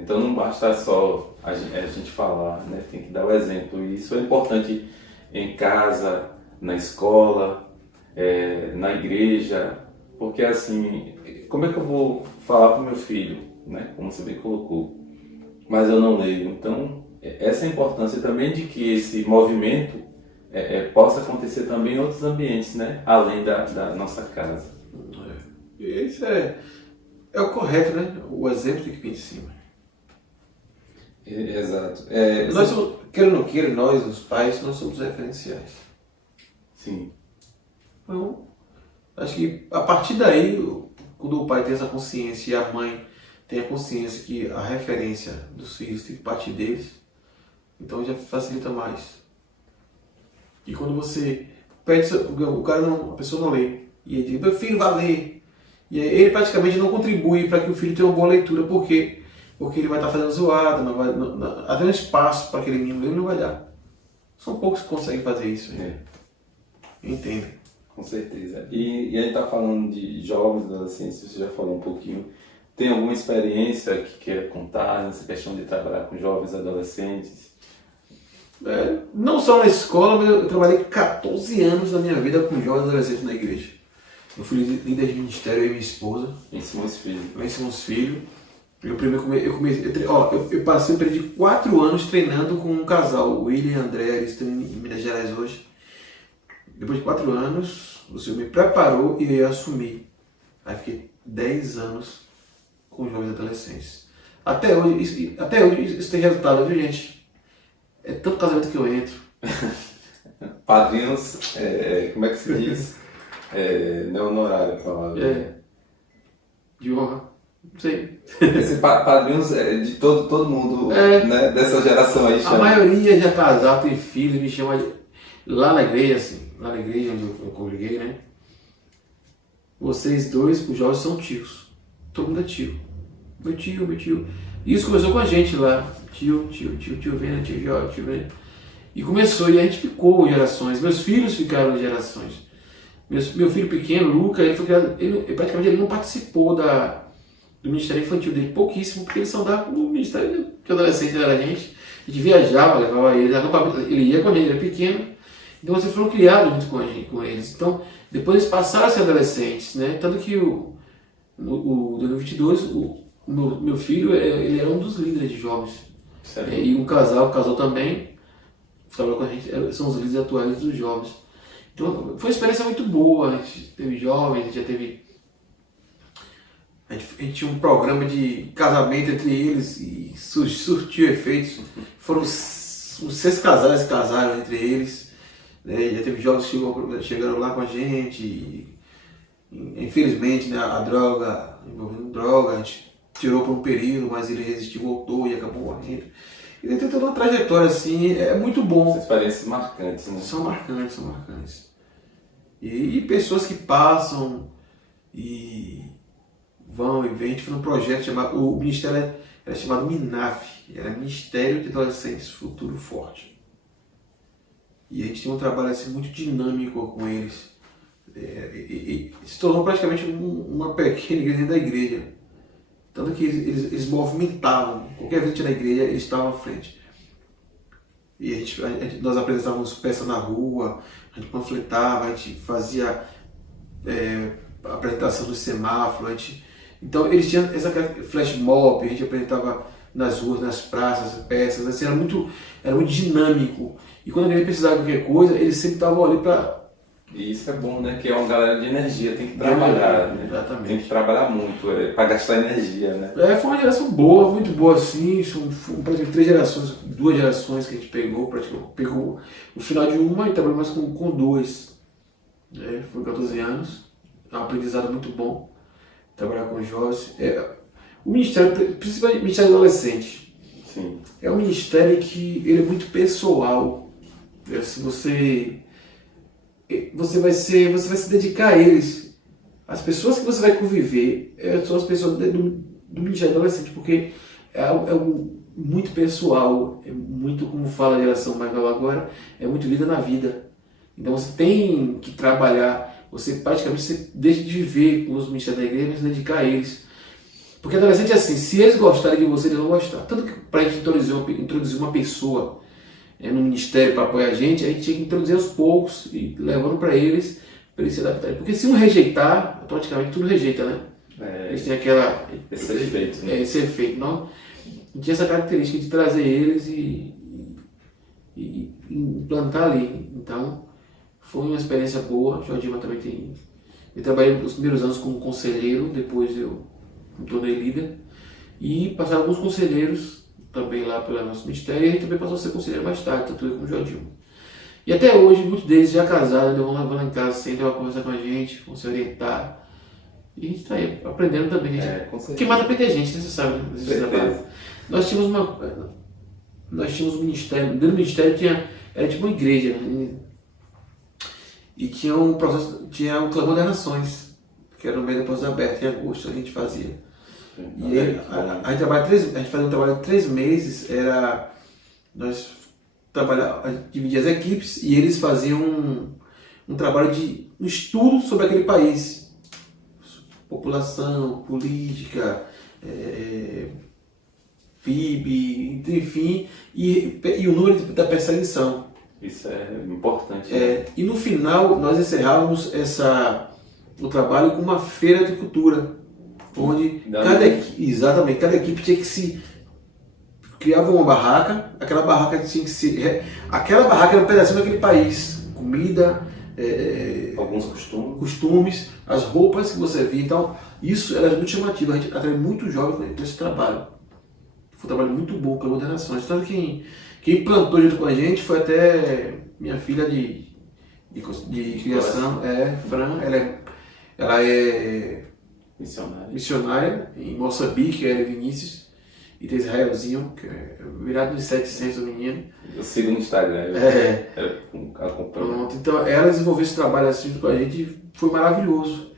Então não basta só a gente falar, né? Tem que dar o exemplo. E isso é importante em casa, na escola, na igreja, porque assim, como é que eu vou falar para o meu filho, né? Como você bem colocou, mas eu não leio. Então, essa é a importância também de que esse movimento possa acontecer também em outros ambientes, né? Além da nossa casa. Isso é o correto, né? O exemplo tem que vir em cima. Exato. Nós, queira ou não queira, nós, os pais, nós somos referenciais. Sim. Então, acho que a partir daí, quando o pai tem essa consciência e a mãe tem a consciência que a referência dos filhos tem que partir deles, então já facilita mais. E quando você pede, a pessoa não lê, e ele diz, meu filho vai ler, e ele praticamente não contribui para que o filho tenha uma boa leitura, por quê? Porque ele vai estar fazendo zoada, até um espaço para aquele menino ler, ele não vai dar. São poucos que conseguem fazer isso. Entendem? Com certeza. E a gente está falando de jovens, adolescentes, você já falou um pouquinho. Tem alguma experiência que queira contar nessa questão de trabalhar com jovens adolescentes? Não só na escola, mas eu trabalhei 14 anos da minha vida com jovens adolescentes na igreja. Eu fui líder de ministério, eu e minha esposa. Em Simões Filho. Lá em Simões Filho. Eu passei um período de 4 anos treinando com um casal, o William e a André, eles estão em Minas Gerais hoje. Depois de 4 anos, o Senhor me preparou e eu assumi. Aí fiquei 10 anos com jovens adolescentes. Até hoje isso tem resultado, viu, gente? É tanto casamento que eu entro. Padrinhos, como é que se diz? Não é honorário a palavra. De honra. Não sei. Esse padrinhos de todo mundo, né, dessa geração aí. A maioria já casado, tem filhos, me chama lá na igreja, assim, lá na igreja onde eu congreguei, né? Vocês dois, os jovens, são tios. Todo mundo é tio. Meu tio. Isso começou com a gente lá. Tio Vena, tio Jorge, tio Vena. E começou, e a gente ficou gerações. Meus filhos ficaram gerações. Meu filho pequeno, Luca, ele foi criado, praticamente ele não participou do Ministério Infantil dele, pouquíssimo, porque ele só andava no Ministério de Adolescente da gente. A gente viajava, levava ele, ele ia com a gente, ele era pequeno. Então vocês foram criados junto com eles. Então, depois eles passaram a ser adolescentes, né? Tanto que no 2022, o meu filho, ele era um dos líderes de jovens. E o casal também, trabalhou com a gente, são os líderes atuais dos jovens. Então, foi uma experiência muito boa. A gente teve jovens, a gente já teve... A gente tinha um programa de casamento entre eles e surtiu efeitos. Foram uns 6 casais que casaram entre eles. Já teve jovens que chegaram lá com a gente. E, infelizmente, né, a droga, envolvendo droga, a gente tirou por um período, mas ele resistiu, voltou e acabou morrendo. E tem toda uma trajetória assim, é muito bom. Essas experiências marcantes, né? São marcantes. E pessoas que passam e vão e vêm. A gente fez um projeto chamado, o ministério era chamado MINAF, era Ministério de Adolescentes Futuro Forte. E a gente tem um trabalho assim, muito dinâmico com eles. E se tornou praticamente uma pequena igreja dentro da igreja. Tanto que eles movimentavam, qualquer evento na igreja, eles estavam à frente. E nós apresentávamos peças na rua, a gente panfletava, a gente fazia apresentação do semáforo, então eles tinham essa flash mob, a gente apresentava nas ruas, nas praças, peças, assim, era muito dinâmico. E quando a gente precisava de qualquer coisa, eles sempre estavam ali para... E isso é bom, né? Que é uma galera de energia, tem que trabalhar, né? Exatamente. Tem que trabalhar muito, para gastar energia, né? Foi uma geração boa, muito boa assim, são praticamente 3 gerações, 2 gerações que a gente pegou, pegou o final de uma e trabalhou mais com 2. Foi 14 anos, é um aprendizado muito bom, trabalhar com jovens. O ministério, principalmente o Ministério Adolescente, Sim. É um ministério que ele é muito pessoal. Se você vai se dedicar a eles. As pessoas que você vai conviver são as pessoas do Ministério Adolescente, porque é algo muito pessoal, é muito, como fala a geração mais nova agora, é muito vida na vida. Então você tem que trabalhar, você praticamente deixa de viver com os ministérios da igreja, mas se dedicar a eles. Porque adolescente é assim, se eles gostarem de você, eles vão gostar. Tanto que para a gente introduzir uma pessoa no ministério para apoiar a gente tinha que introduzir aos poucos e levando para eles se adaptarem. Porque se um rejeitar, automaticamente tudo rejeita, né? Eles têm esse efeito, né? Esse efeito. Não? Tinha essa característica de trazer eles e implantar ali. Então, foi uma experiência boa. O Jordima também tem... Eu trabalhei nos primeiros anos como conselheiro, depois eu me tornei líder. E passaram alguns conselheiros também lá pelo nosso ministério, e a gente também passou a ser conselheiro mais tarde, tanto eu como o Jordilma. E até hoje, muitos deles já casados, vão lá em casa, sentam, vão conversar com a gente, vão se orientar. E a gente está aí aprendendo também. Porque mais aprende a gente, você sabe. Nós tínhamos um ministério, dentro do ministério era tipo uma igreja, né? E tinha um Clamor das Nações, que era no meio da Porta Aberta, em agosto a gente fazia. E a gente fazia um trabalho de 3 meses, nós dividíamos as equipes e eles faziam um trabalho de um estudo sobre aquele país, população, política, PIB, enfim, e o número da perseguição. Isso é importante. E no final nós encerrávamos o trabalho com uma feira de cultura, onde cada equipe tinha que criava uma barraca, aquela barraca era um pedacinho daquele país, comida, alguns costumes, as roupas que você via, então isso era muito chamativo, a gente atraiu muito jovem nesse trabalho. Foi um trabalho muito bom pela Nações. Tanto que quem plantou junto com a gente foi até minha filha de criação, Fran, ela é missionária em Moçambique, ela é Vinícius, e tem Israelzinho, que é virado de 700 o menino. Eu sigo no Instagram. Pronto, então ela desenvolveu esse trabalho assim com a gente e foi maravilhoso.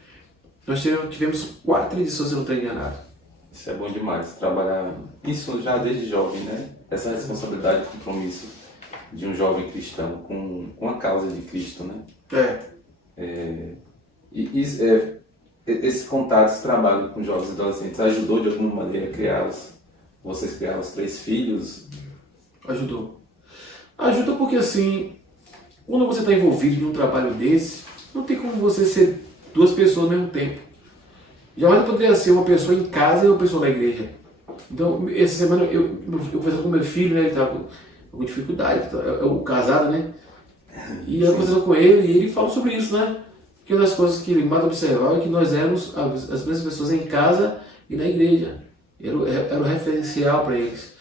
Nós tivemos 4 edições, se eu não estou enganado. Isso é bom demais, trabalhar isso já desde jovem, né? Essa responsabilidade e compromisso de um jovem cristão com a causa de Cristo, né? Esse contato, esse trabalho com jovens e adolescentes ajudou de alguma maneira a criá-los? Vocês criaram os 3 filhos? Ajudou. Ajuda porque assim, quando você está envolvido em um trabalho desse, não tem como você ser 2 pessoas ao mesmo tempo. Jamais eu poderia ser uma pessoa em casa e uma pessoa na igreja. Então, essa semana eu conversando com meu filho, né, ele estava com dificuldade, o casado, né? E eu conversando com ele, e ele falou sobre isso, né? Que uma das coisas que ele mais observava é que nós éramos as mesmas pessoas em casa e na igreja. Era o referencial para eles.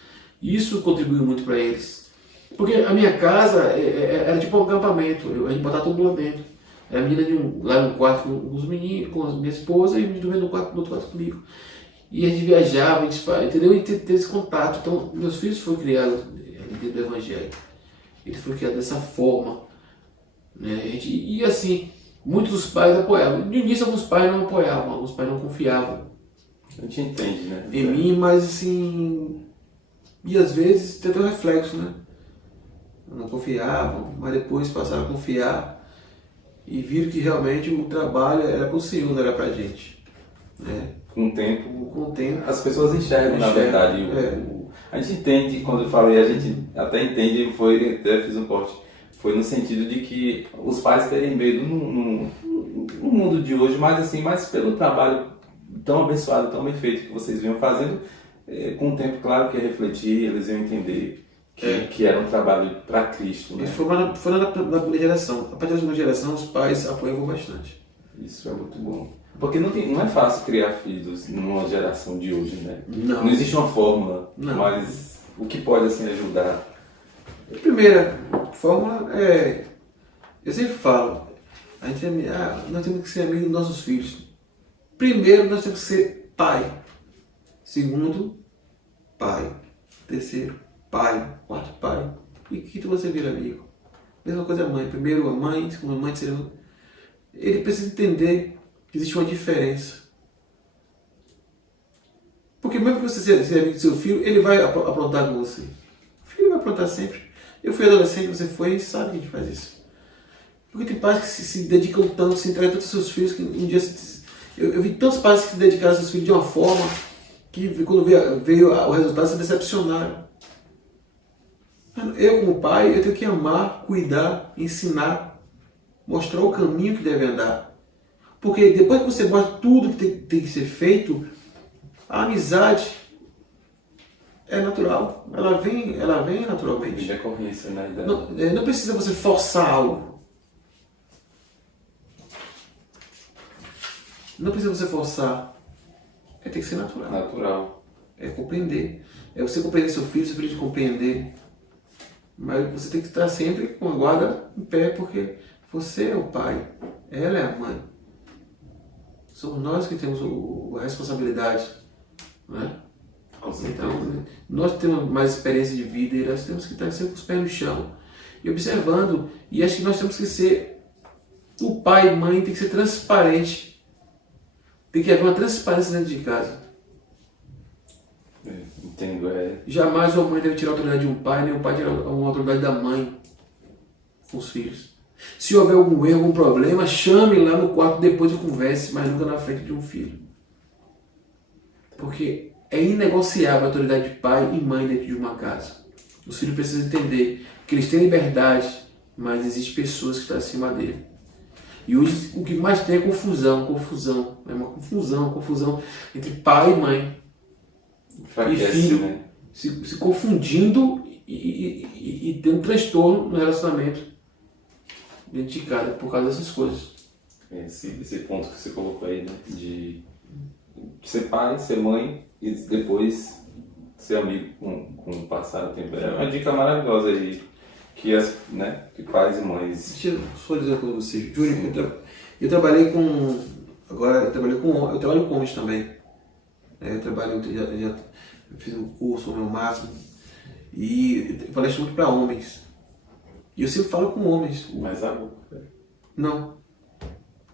Isso contribuiu muito para eles. Porque a minha casa era tipo um acampamento, a gente botava todo mundo lá dentro. Era a menina lá no quarto com os meninos, com a minha esposa, e o menino dormia no outro quarto comigo. E a gente viajava, a gente faz, entendeu? E teve esse contato. Então, meus filhos foram criados dentro do Evangelho. Eles foram criados dessa forma. Né? E assim, muitos dos pais apoiavam. No início, alguns pais não apoiavam, alguns pais não confiavam. A gente entende, né? Em mim, mas assim. E às vezes tem até um reflexo, né? Não confiavam, mas depois passaram a confiar e viram que realmente o trabalho era para o Senhor, não era para a gente. Né? Com o tempo, as pessoas enxergam, na verdade. A gente entende, quando eu falei, a gente até entende, até fiz um corte, foi no sentido de que os pais terem medo no mundo de hoje, mas assim, mais pelo trabalho tão abençoado, tão bem feito que vocês vinham fazendo, com o tempo, claro, que ia refletir, eles iam entender que era um trabalho para Cristo. Né? Isso foi na primeira geração. A partir da segunda geração, os pais apoiavam bastante. Isso é muito bom. Porque não é fácil criar filhos numa geração de hoje, né? Não existe uma fórmula, não. Mas o que pode assim ajudar? A primeira fórmula é... Eu sempre falo, nós temos que ser amigos dos nossos filhos. Primeiro, nós temos que ser pai. Segundo, pai. Terceiro, pai. Quarto, pai. E quinto, você vira amigo. Mesma coisa a mãe. Primeiro a mãe, segundo a mãe, terceiro... Ele precisa entender que existe uma diferença. Porque mesmo que você seja amigo do seu filho, ele vai aprontar com você. O filho vai aprontar sempre. Eu fui adolescente, você foi, e sabe que a gente faz isso. Porque tem pais que se dedicam tanto, se entregam tanto aos seus filhos, que um dia... Eu vi tantos pais que se dedicaram aos seus filhos de uma forma que quando veio o resultado se decepcionaram. Eu, como pai, eu tenho que amar, cuidar, ensinar, mostrar o caminho que deve andar. Porque depois que você mostra tudo que tem que ser feito, a amizade é natural. Ela vem naturalmente. De decorrência, né? Não precisa você forçar algo. Não precisa você forçar. Tem que ser natural. Natural. É compreender. É você compreender seu filho te compreender. Mas você tem que estar sempre com a guarda em pé, porque você é o pai, ela é a mãe. Somos nós que temos a responsabilidade. Né? Então, nós temos mais experiência de vida e nós temos que estar sempre com os pés no chão e observando. E acho que nós temos que ser, o pai e mãe tem que ser transparente. Tem que haver uma transparência dentro de casa. Entendo, Jamais uma mãe deve tirar a autoridade de um pai, nem o pai tirar uma autoridade da mãe com os filhos. Se houver algum erro, algum problema, chame lá no quarto depois e converse, mas nunca na frente de um filho. Porque é inegociável a autoridade de pai e mãe dentro de uma casa. Os filhos precisam entender que eles têm liberdade, mas existem pessoas que estão acima dele. E hoje o que mais tem é confusão. É uma confusão entre pai e mãe. E filho, né? se confundindo e tendo transtorno no relacionamento dentro de casa por causa dessas coisas. Esse ponto que você colocou aí, né? De ser pai, ser mãe e depois ser amigo com o passar do tempo. É uma dica maravilhosa aí que pais e mães... Deixa eu só dizer uma coisa pra você, Júlio. Eu trabalhei com... Agora eu trabalho com homens também. Eu já fiz um curso, o meu máximo, e eu palestro muito para homens. E eu sempre falo com homens. Mais água? Não.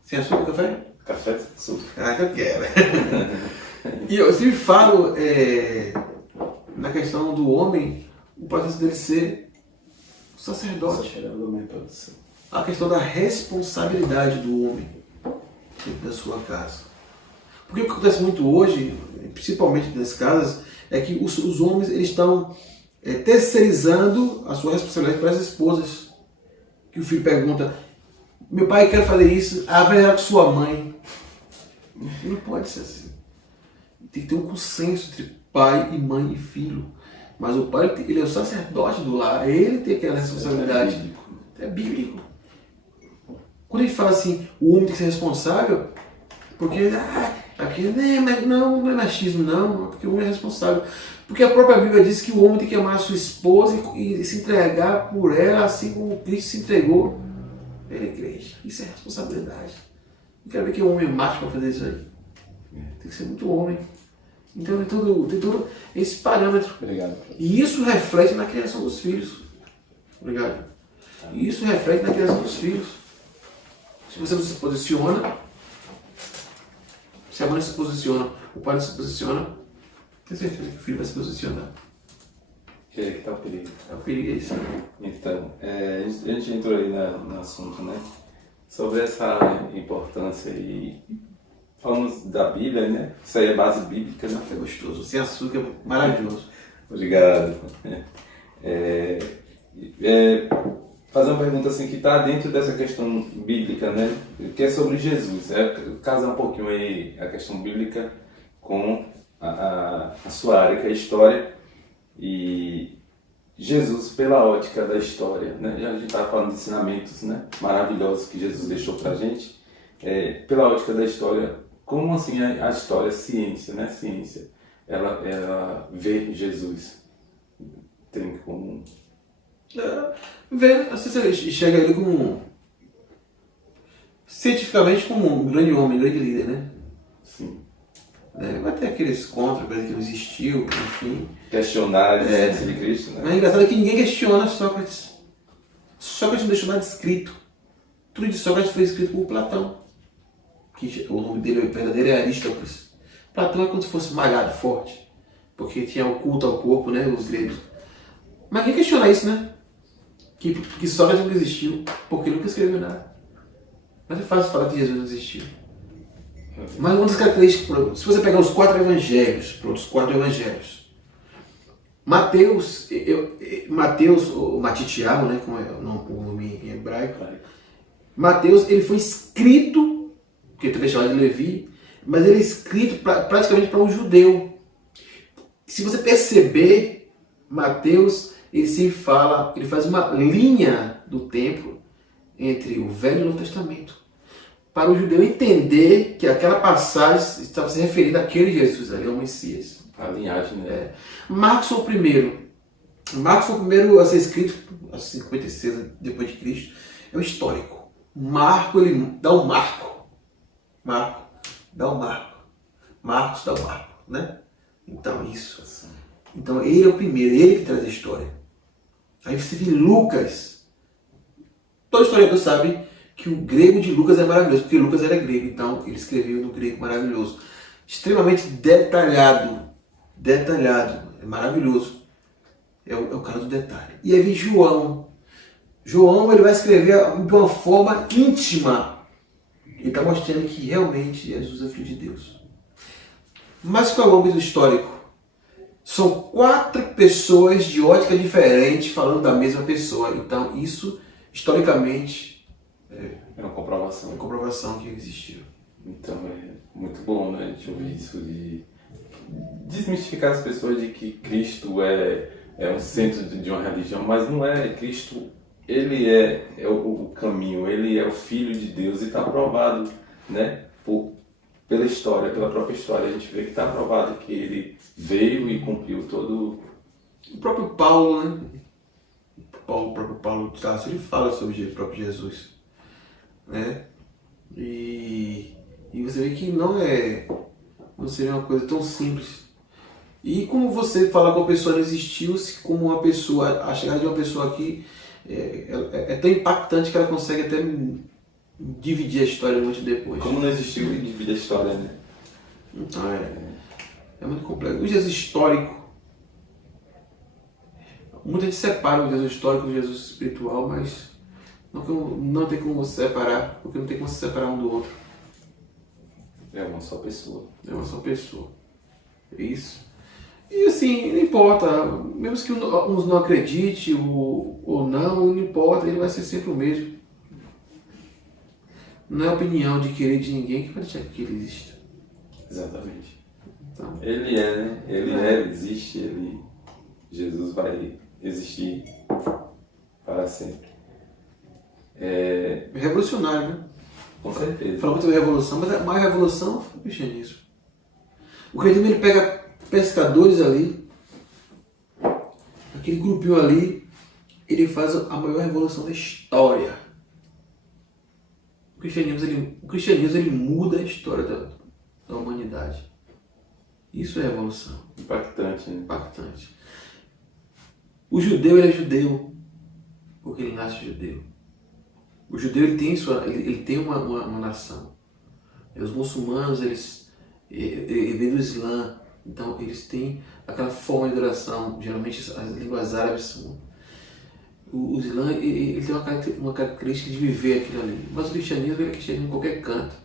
Sem açúcar, café? Café sem açúcar. Que eu quero. E eu sempre falo na questão do homem, o processo dele ser sacerdote. A questão da responsabilidade do homem dentro da sua casa. Porque o que acontece muito hoje, principalmente nas casas, é que os homens eles estão terceirizando a sua responsabilidade para as esposas. Que o filho pergunta, meu pai quer fazer isso, vai com sua mãe. Não pode ser assim. Tem que ter um consenso entre pai e mãe e filho. Mas o pai ele é o sacerdote do lar, ele tem aquela responsabilidade. É bíblico. Quando a gente fala assim, o homem tem que ser responsável, porque não é machismo, não, porque o homem é responsável. Porque a própria Bíblia diz que o homem tem que amar a sua esposa e se entregar por ela, assim como Cristo se entregou pela igreja. Isso é responsabilidade. Não quero ver que um homem macho para fazer isso aí. Tem que ser muito homem. Então tem todo esse parâmetro. Obrigado. E isso reflete na criação dos filhos. Obrigado. E isso reflete na criação dos filhos. Se você não se posiciona, se a mãe não se posiciona, o pai não se posiciona, tenho certeza que o filho vai se posicionar. Que aí que está o perigo. É o perigo é isso. Então, a gente entrou aí no assunto, né? Sobre essa importância e falamos da Bíblia, né? Isso aí é base bíblica, né? É gostoso. Sem açúcar é maravilhoso. Obrigado. Fazer uma pergunta assim que está dentro dessa questão bíblica, né? Que é sobre Jesus. Casar um pouquinho aí a questão bíblica com a sua área, que é a história. E Jesus pela ótica da história, né? Já a gente estava falando de ensinamentos, né? Maravilhosos que Jesus deixou para a gente. Pela ótica da história, como assim a história, a ciência, né? Ciência, ela vê Jesus. Tem como... Você enxerga ele como, cientificamente, como um grande homem, um grande líder, né? Sim. Vai ter aqueles contra, parece que não existiu, enfim. Questionar a existência de Cristo, né? Mas é engraçado que ninguém questiona Sócrates. Sócrates não deixou nada escrito. Tudo de Sócrates foi escrito por Platão. Que o nome dele verdadeiro é Aristóteles. Platão é como se fosse malhado, forte. Porque tinha o culto ao corpo, né? Os gregos. Mas ninguém questiona isso, né? Que Sócrates não existiu, porque ele nunca escreveu nada. Mas é fácil falar que Jesus não existiu. Mas uma das características, se você pegar os 4 evangelhos, Mateus, ou Matitiago, né, como é o nome em hebraico, Mateus, ele foi escrito, porque também é chamado de Levi, mas ele é escrito praticamente para um judeu. Se você perceber, Mateus, ele sempre fala, ele faz uma linha do tempo entre o Velho e o Novo Testamento, para o judeu entender que aquela passagem estava se referindo àquele Jesus ali, ao Messias. A linhagem, né? Marcos foi o primeiro. Marcos foi o primeiro a ser escrito, aos 56 depois de Cristo. É o histórico. Marco, ele dá um marco. Marcos dá um marco, né? Então, isso. Então, ele é o primeiro, ele que traz a história. Aí você vê Lucas. Todo historiador sabe que o grego de Lucas é maravilhoso, porque Lucas era grego, então ele escreveu no grego maravilhoso. Extremamente detalhado, é maravilhoso. É o cara do detalhe. E aí vem João. João, ele vai escrever de uma forma íntima. Ele está mostrando que realmente Jesus é filho de Deus. Mas qual é o âmbito histórico? São 4 pessoas de ótica diferente falando da mesma pessoa. Então isso, historicamente, é uma comprovação. Uma comprovação que existiu. Então é muito bom, né, a gente ouvir isso, de desmistificar as pessoas de que Cristo é um centro de uma religião, mas não é. Cristo, ele é o caminho, ele é o Filho de Deus e está provado, né, pela história, pela própria história. A gente vê que está provado que ele veio e cumpriu todo... O próprio Paulo, né? O próprio Paulo de Tarso, ele fala sobre o próprio Jesus, né? E você vê que não seria uma coisa tão simples. E como você falar que uma pessoa não existiu, se como uma pessoa, a chegada de uma pessoa aqui é tão impactante que ela consegue até dividir a história muito depois. Como não existiu, divide a história, né? Então É muito complexo. O Jesus histórico, muita gente separa o Jesus histórico do Jesus espiritual, mas não tem como você separar, porque não tem como se separar um do outro. É uma só pessoa. É uma só pessoa. É isso. E assim, não importa, mesmo que uns não acreditem ou não importa, ele vai ser sempre o mesmo. Não é a opinião de querer de ninguém que vai deixar que ele exista. Exatamente. Então, Ele é, né? Ele existe, Jesus vai existir para sempre. é revolucionário, né? Com certeza. Fala muito da revolução, mas a maior revolução foi o cristianismo. O cristianismo ele pega pescadores ali, aquele grupinho ali, ele faz a maior revolução da história. O cristianismo ele muda a história da humanidade. Isso é revolução. Impactante, né? Impactante. O judeu ele é judeu porque ele nasce judeu. O judeu ele tem uma nação. Os muçulmanos eles vêm do Islã, então eles têm aquela forma de adoração. Geralmente as línguas árabes são. O Islã ele tem uma característica de viver aquilo ali. Mas o cristianismo ele é cristianismo em qualquer canto.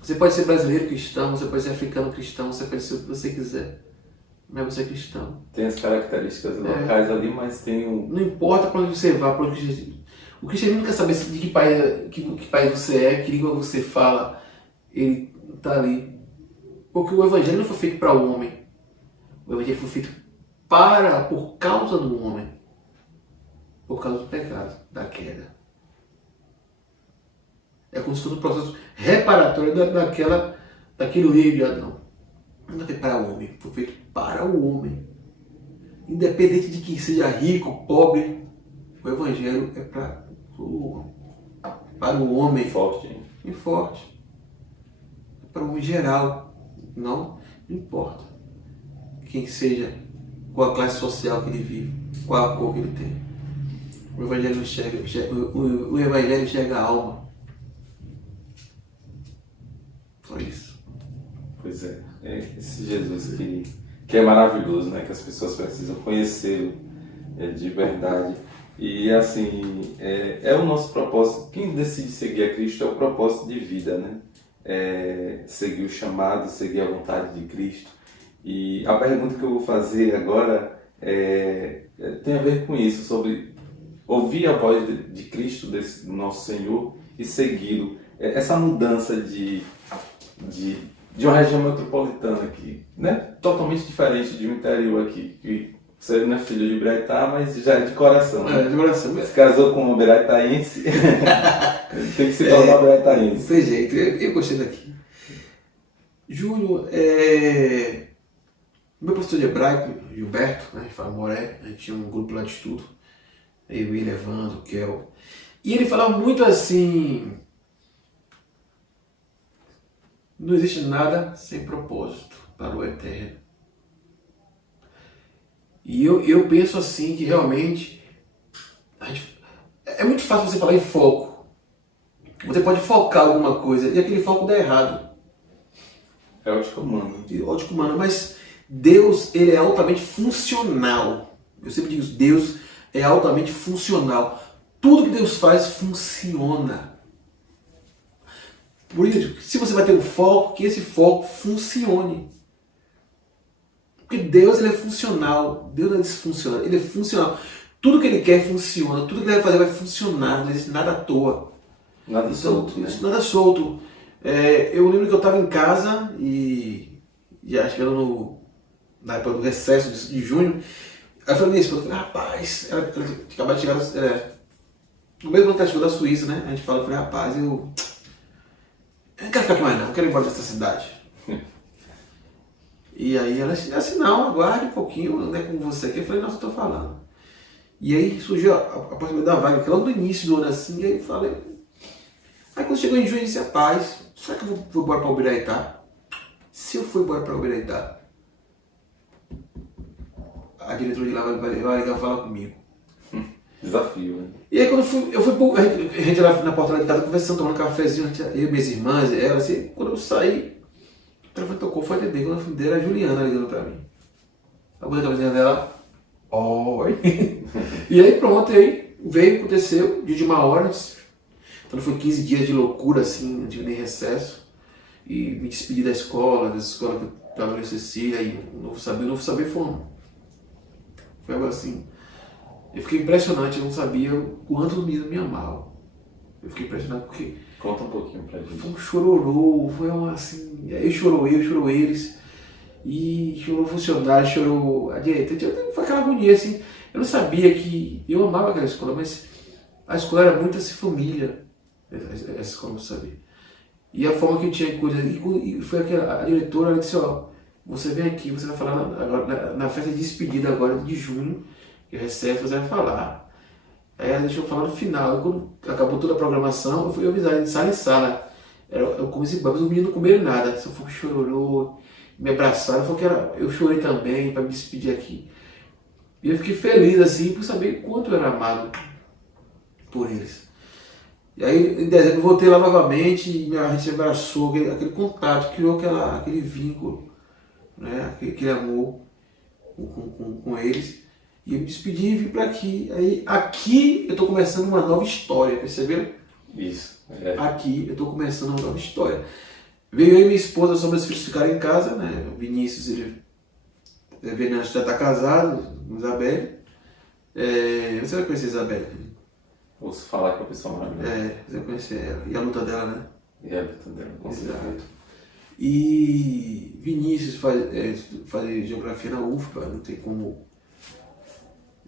Você pode ser brasileiro cristão, você pode ser africano cristão, você pode ser o que você quiser. Mas você é cristão. Tem as características locais ali, mas tem um... Não importa para onde você vá, para onde o cristianismo não quer saber de que país você é, que língua você fala, ele está ali. Porque o evangelho não foi feito para o homem. O evangelho foi feito por causa do homem. Por causa do pecado, da queda. É como se fosse um processo reparatório daquele erro de Adão. Não foi feito para o homem, foi feito para o homem. Independente de que seja rico, pobre, o evangelho é para o homem forte. e forte. É para o homem geral. Não importa quem seja, qual a classe social que ele vive, qual a cor que ele tem. O evangelho enxerga a alma. Só isso. Pois é. É esse Jesus que é maravilhoso, né? Que as pessoas precisam conhecê-lo de verdade. E assim, é o nosso propósito. Quem decide seguir a Cristo é o propósito de vida, né? Seguir o chamado, seguir a vontade de Cristo. E a pergunta que eu vou fazer agora tem a ver com isso, sobre ouvir a voz de Cristo, do nosso Senhor, e segui-lo. Essa mudança de uma região metropolitana aqui, né? Totalmente diferente de um interior aqui. Que você não é filho de Ibiraitá, mas já é de coração. Né? De coração. Se casou com uma ibiraitaense, tem que se tornar ibiraitaense. Não tem jeito, eu gostei daqui. Júnior, meu professor de hebraico, Gilberto, né, a gente fala Moré, a gente tinha um grupo lá de estudo, eu, ele, Evandro, Kel, e ele falava muito assim: não existe nada sem propósito para o eterno. E eu penso assim que realmente é muito fácil você falar em foco. Você pode focar alguma coisa e aquele foco dá errado. É ótico humano. Ótico humano, mas Deus ele é altamente funcional. Eu sempre digo, Deus é altamente funcional. Tudo que Deus faz funciona. Por isso, se você vai ter um foco, que esse foco funcione. Porque Deus ele é funcional. Deus não é disfuncional. Ele é funcional. Tudo que ele quer funciona. Tudo que ele vai fazer vai funcionar. Não existe nada à toa. Nada solto, né? Nada solto. Eu lembro que eu estava em casa e acho que era na época do recesso de junho. Aí eu falei minha esposa, rapaz, ela acabou de chegar no mesmo ano que ela chegou da Suíça, né? A gente falou, eu falei, rapaz, eu não quero ficar aqui mais não, eu quero ir embora dessa cidade. E aí ela disse assim, não, aguarde um pouquinho, não é com você aqui. Eu falei, nossa, eu tô falando. E aí surgiu a possibilidade da vaga, que lá no início do ano assim, e aí eu falei. Aí quando chegou em junho, eu disse, rapaz, será que eu vou embora para Ubiraitá? Se eu for embora para Ubiraitá, a diretora de lá vai ligar e falar comigo. Desafio, né? E aí quando eu fui a gente lá na porta lá de casa conversando, tomando um cafezinho, eu e minhas irmãs, ela assim, quando eu saí, O telefone tocou, foi atender. Quando eu fui era a Juliana ligando pra mim. A botei a camisinha dela. Oi. E aí pronto, e aí veio, aconteceu, dia de uma hora antes. Então foi 15 dias de loucura, assim, não tive nem recesso. E me despedi da escola que eu estava em Cecília, e o Novo Saber foi algo assim. Eu fiquei impressionante, eu não sabia o quanto o menino me amava. Eu fiquei impressionado porque Conta um pouquinho pra gente. foi um chororô, foi uma assim, eu chorou eles, e chorou o funcionário, chorou a direita, foi aquela agonia assim, eu não sabia que, eu amava aquela escola, mas a escola era muito assim, família, essa escola, não sabia. E a forma que eu tinha coisa, e foi aquela, a diretora, ela disse, ó, você vem aqui, você vai falar agora, na festa de despedida agora de junho, que recebe, você vai falar. Aí ela deixou eu falar no final, quando acabou toda a programação, eu fui avisar de sala em sala. Eu comecei, mas os meninos não comeram nada, só foi que chorou, me abraçaram, falou que eu chorei também para me despedir aqui. E eu fiquei feliz assim por saber quanto eu era amado por eles. E aí em dezembro eu voltei lá novamente e a gente abraçou, aquele contato, criou aquele vínculo, né? aquele amor com eles. E eu me despedi e vim para aqui. Aí aqui eu estou começando uma nova história, perceberam? Isso. Aqui eu estou começando uma nova história. Veio eu e minha esposa, só meus filhos ficaram em casa, né? O Vinícius, Venâncio já está casado, com Isabelle. Você vai conhecer a Isabelle? Ouço falar que é uma pessoa maravilhosa. Você vai conhecer ela. E a luta dela, né? E a luta dela, com certeza. Exato. E Vinícius faz geografia na UFBA, não tem como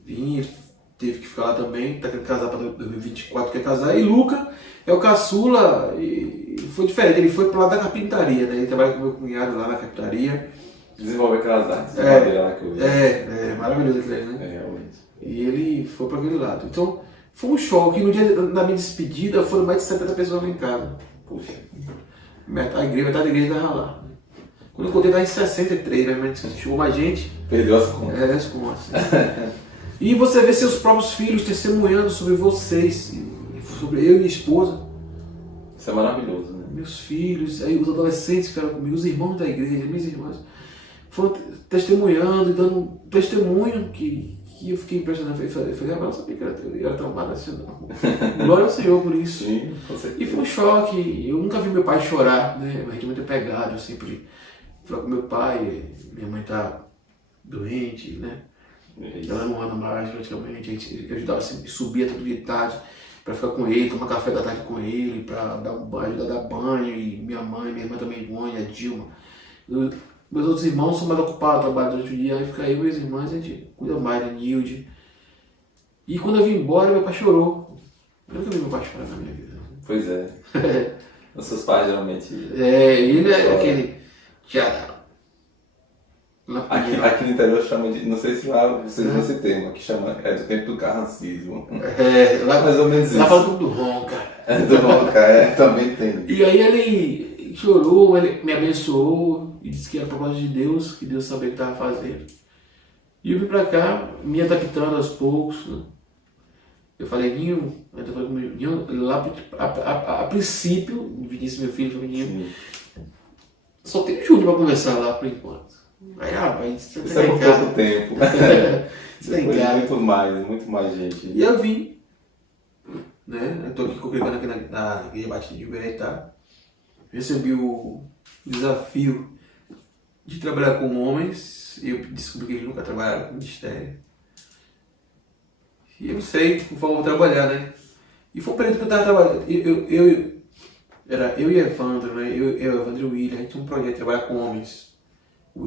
vir, teve que ficar lá também, tá querendo casar para 2024, quer casar. E Luca é o caçula, e foi diferente, ele foi pro lado da carpintaria, né? Ele trabalha com meu cunhado lá na carpintaria. Desenvolver aquelas artes de madeira lá que eu vi. Maravilhoso aquilo aí, né? Realmente. E ele foi para aquele lado. Então, foi um choque. No dia da minha despedida, foram mais de 70 pessoas lá em casa. Puxa. Metade da igreja estava lá. Quando eu contei, estava em 63, né? Mas chegou mais gente. Perdeu as contas. As contas. E você vê seus próprios filhos testemunhando sobre vocês, sobre eu e minha esposa. Isso é maravilhoso, né? Meus filhos, aí os adolescentes que ficaram comigo, os irmãos da igreja, minhas irmãs, foram testemunhando e dando um testemunho que eu fiquei impressionado. Eu falei, eu não sabia que eu era tão amado assim, não. Glória ao Senhor por isso. Sim, com certeza. E foi um choque. Eu nunca vi meu pai chorar, né? A gente é muito apegado, eu sempre falo com meu pai, minha mãe tá doente, né? Ela não anda mais praticamente, a gente ajudava assim, subia tudo de tarde para ficar com ele, tomar café da tarde com ele, para dar um banho, ajudar a dar banho, e minha irmã também, a Dilma. Meus outros irmãos são mais ocupados, trabalham durante o dia, aí fica eu e minhas irmãs, a gente cuida mais de Nilde. E quando eu vim embora, meu pai chorou. Eu nunca vi meu pai chorar na minha vida. Pois é. Os seus pais geralmente. Ele é aquele. Aqui no interior chama de. Não sei se lá vocês vão esse termo, que chama. É do tempo do carrancismo. Lá mais ou menos isso. Lá fala tudo do ronca. Do ronca, também tem. E aí ele chorou, ele me abençoou e disse que era propósito de Deus, que Deus sabia o que estava fazendo. E eu vim pra cá, me adaptando aos poucos. Né? Eu falei, Ninho, lá a princípio, Vinícius, meu filho, foi Ninho, só tem o Júnior pra conversar lá por enquanto. Aí, rapaz, você isso é por pouco tempo. Você tem cara. Muito mais gente. E eu vim, né? Eu tô aqui congregando aqui na Igreja Batista de Uberetá. Recebi o desafio de trabalhar com homens, e eu descobri que eles nunca trabalharam com ministério. E eu não sei como vou trabalhar, né? E foi um período que eu estava trabalhando. Era eu e Evandro, né? Evandro e o William, a gente tinha um projeto de trabalhar com homens.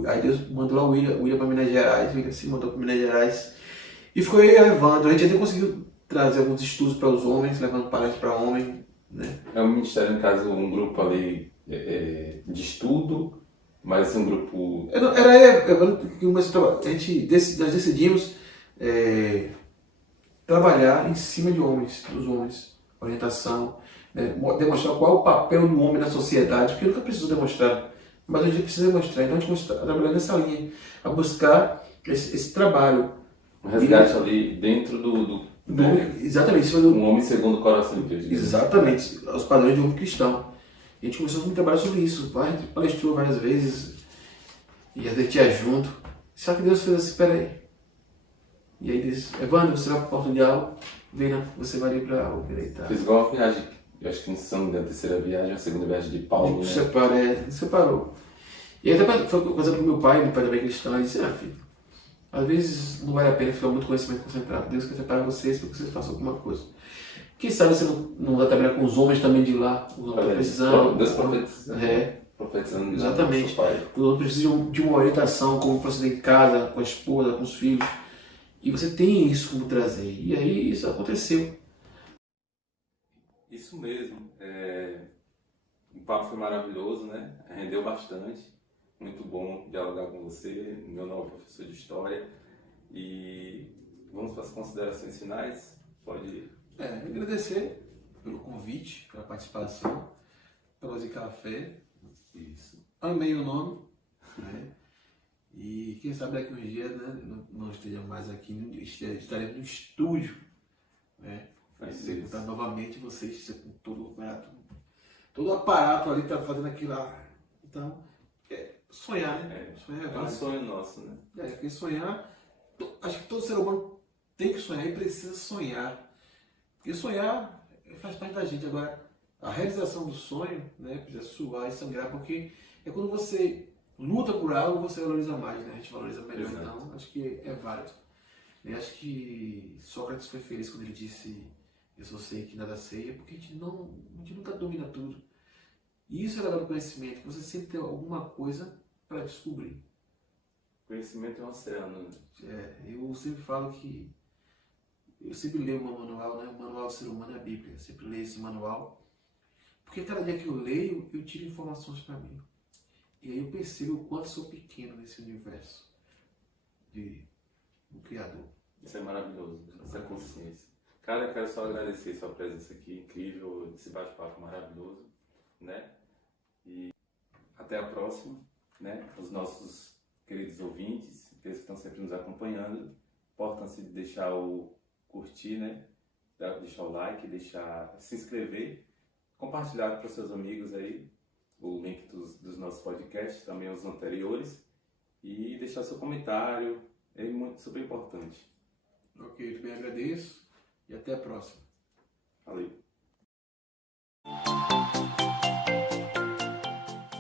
Aí Deus mandou lá o William para Minas Gerais, o William se mandou para Minas Gerais. E ficou eu e a Evandro, a gente até conseguiu trazer alguns estudos para os homens, levando palestras para homem, né? É um ministério, no caso, um grupo ali de estudo, mas um grupo... Era Evandro que começou a trabalhar. Nós decidimos trabalhar em cima de homens, dos homens, orientação, demonstrar qual é o papel do homem na sociedade, porque eu nunca preciso demonstrar, mas a gente precisa demonstrar. Então a gente começou a trabalhar nessa linha, a buscar esse trabalho. Um resgate ali dentro exatamente. Um homem segundo o coração de Deus. Exatamente, os padrões de homem cristão. a gente começou a trabalhar sobre isso. A gente palestrou várias vezes e a gente ia junto. Só que Deus fez assim, espera aí. E aí disse, Evandro, você vai para Portugal, você vai ali para o direito. Fiz igual uma viagem, eu acho que não são da terceira viagem, a segunda viagem de Paulo, né? Separou. E aí até foi conversando com meu pai também cristão, ele disse, filho, às vezes não vale a pena ficar muito conhecimento concentrado. Deus quer separar vocês para que vocês façam alguma coisa. Quem sabe você não vai trabalhar com os homens também de lá, os homens estão precisando. Deus profetizando. Profetizando. Exatamente. Os homens precisam de uma orientação, como proceder em casa, com a esposa, com os filhos. E você tem isso como trazer. E aí isso aconteceu. Isso mesmo. O papo foi maravilhoso, né? Rendeu bastante. Muito bom dialogar com você, meu novo professor de História. E vamos para as considerações finais? Pode ir. Agradecer pelo convite, pela participação, pelo de café. Isso. Amei o nome. Né? E quem sabe daqui uns dias, né, não estejamos mais aqui, estaremos no estúdio. Né? Para executar novamente vocês com todo o aparato ali está fazendo aquilo lá. Então, sonhar, né? Sonhar É um sonho nosso, né? Quem sonhar, acho que todo ser humano tem que sonhar e precisa sonhar. Porque sonhar faz parte da gente. Agora, a realização do sonho, né, precisa suar e sangrar, porque é quando você luta por algo, você valoriza mais, né? A gente valoriza melhor. Exato. Então, acho que é válido. Eu acho que Sócrates foi feliz quando ele disse, eu só sei que nada sei, porque a gente nunca domina tudo. E isso é legal do conhecimento, que você sempre tem alguma coisa para descobrir. Conhecimento é um oceano. Eu sempre falo que eu sempre leio o meu manual, né? O manual do ser humano é a Bíblia. Eu sempre leio esse manual, porque cada dia que eu leio, eu tiro informações para mim. E aí eu percebo o quanto sou pequeno nesse universo do Criador. Isso é maravilhoso, essa consciência. Cara, eu quero só agradecer sua presença aqui, incrível, esse bate-papo maravilhoso, né? E até a próxima, né? Os nossos queridos ouvintes, aqueles que estão sempre nos acompanhando, importa-se deixar o curtir, né? Deixar o like, se inscrever, compartilhar para os seus amigos aí o link dos nossos podcasts, também os anteriores, e deixar seu comentário, é super importante. Ok, eu também agradeço e até a próxima. Valeu.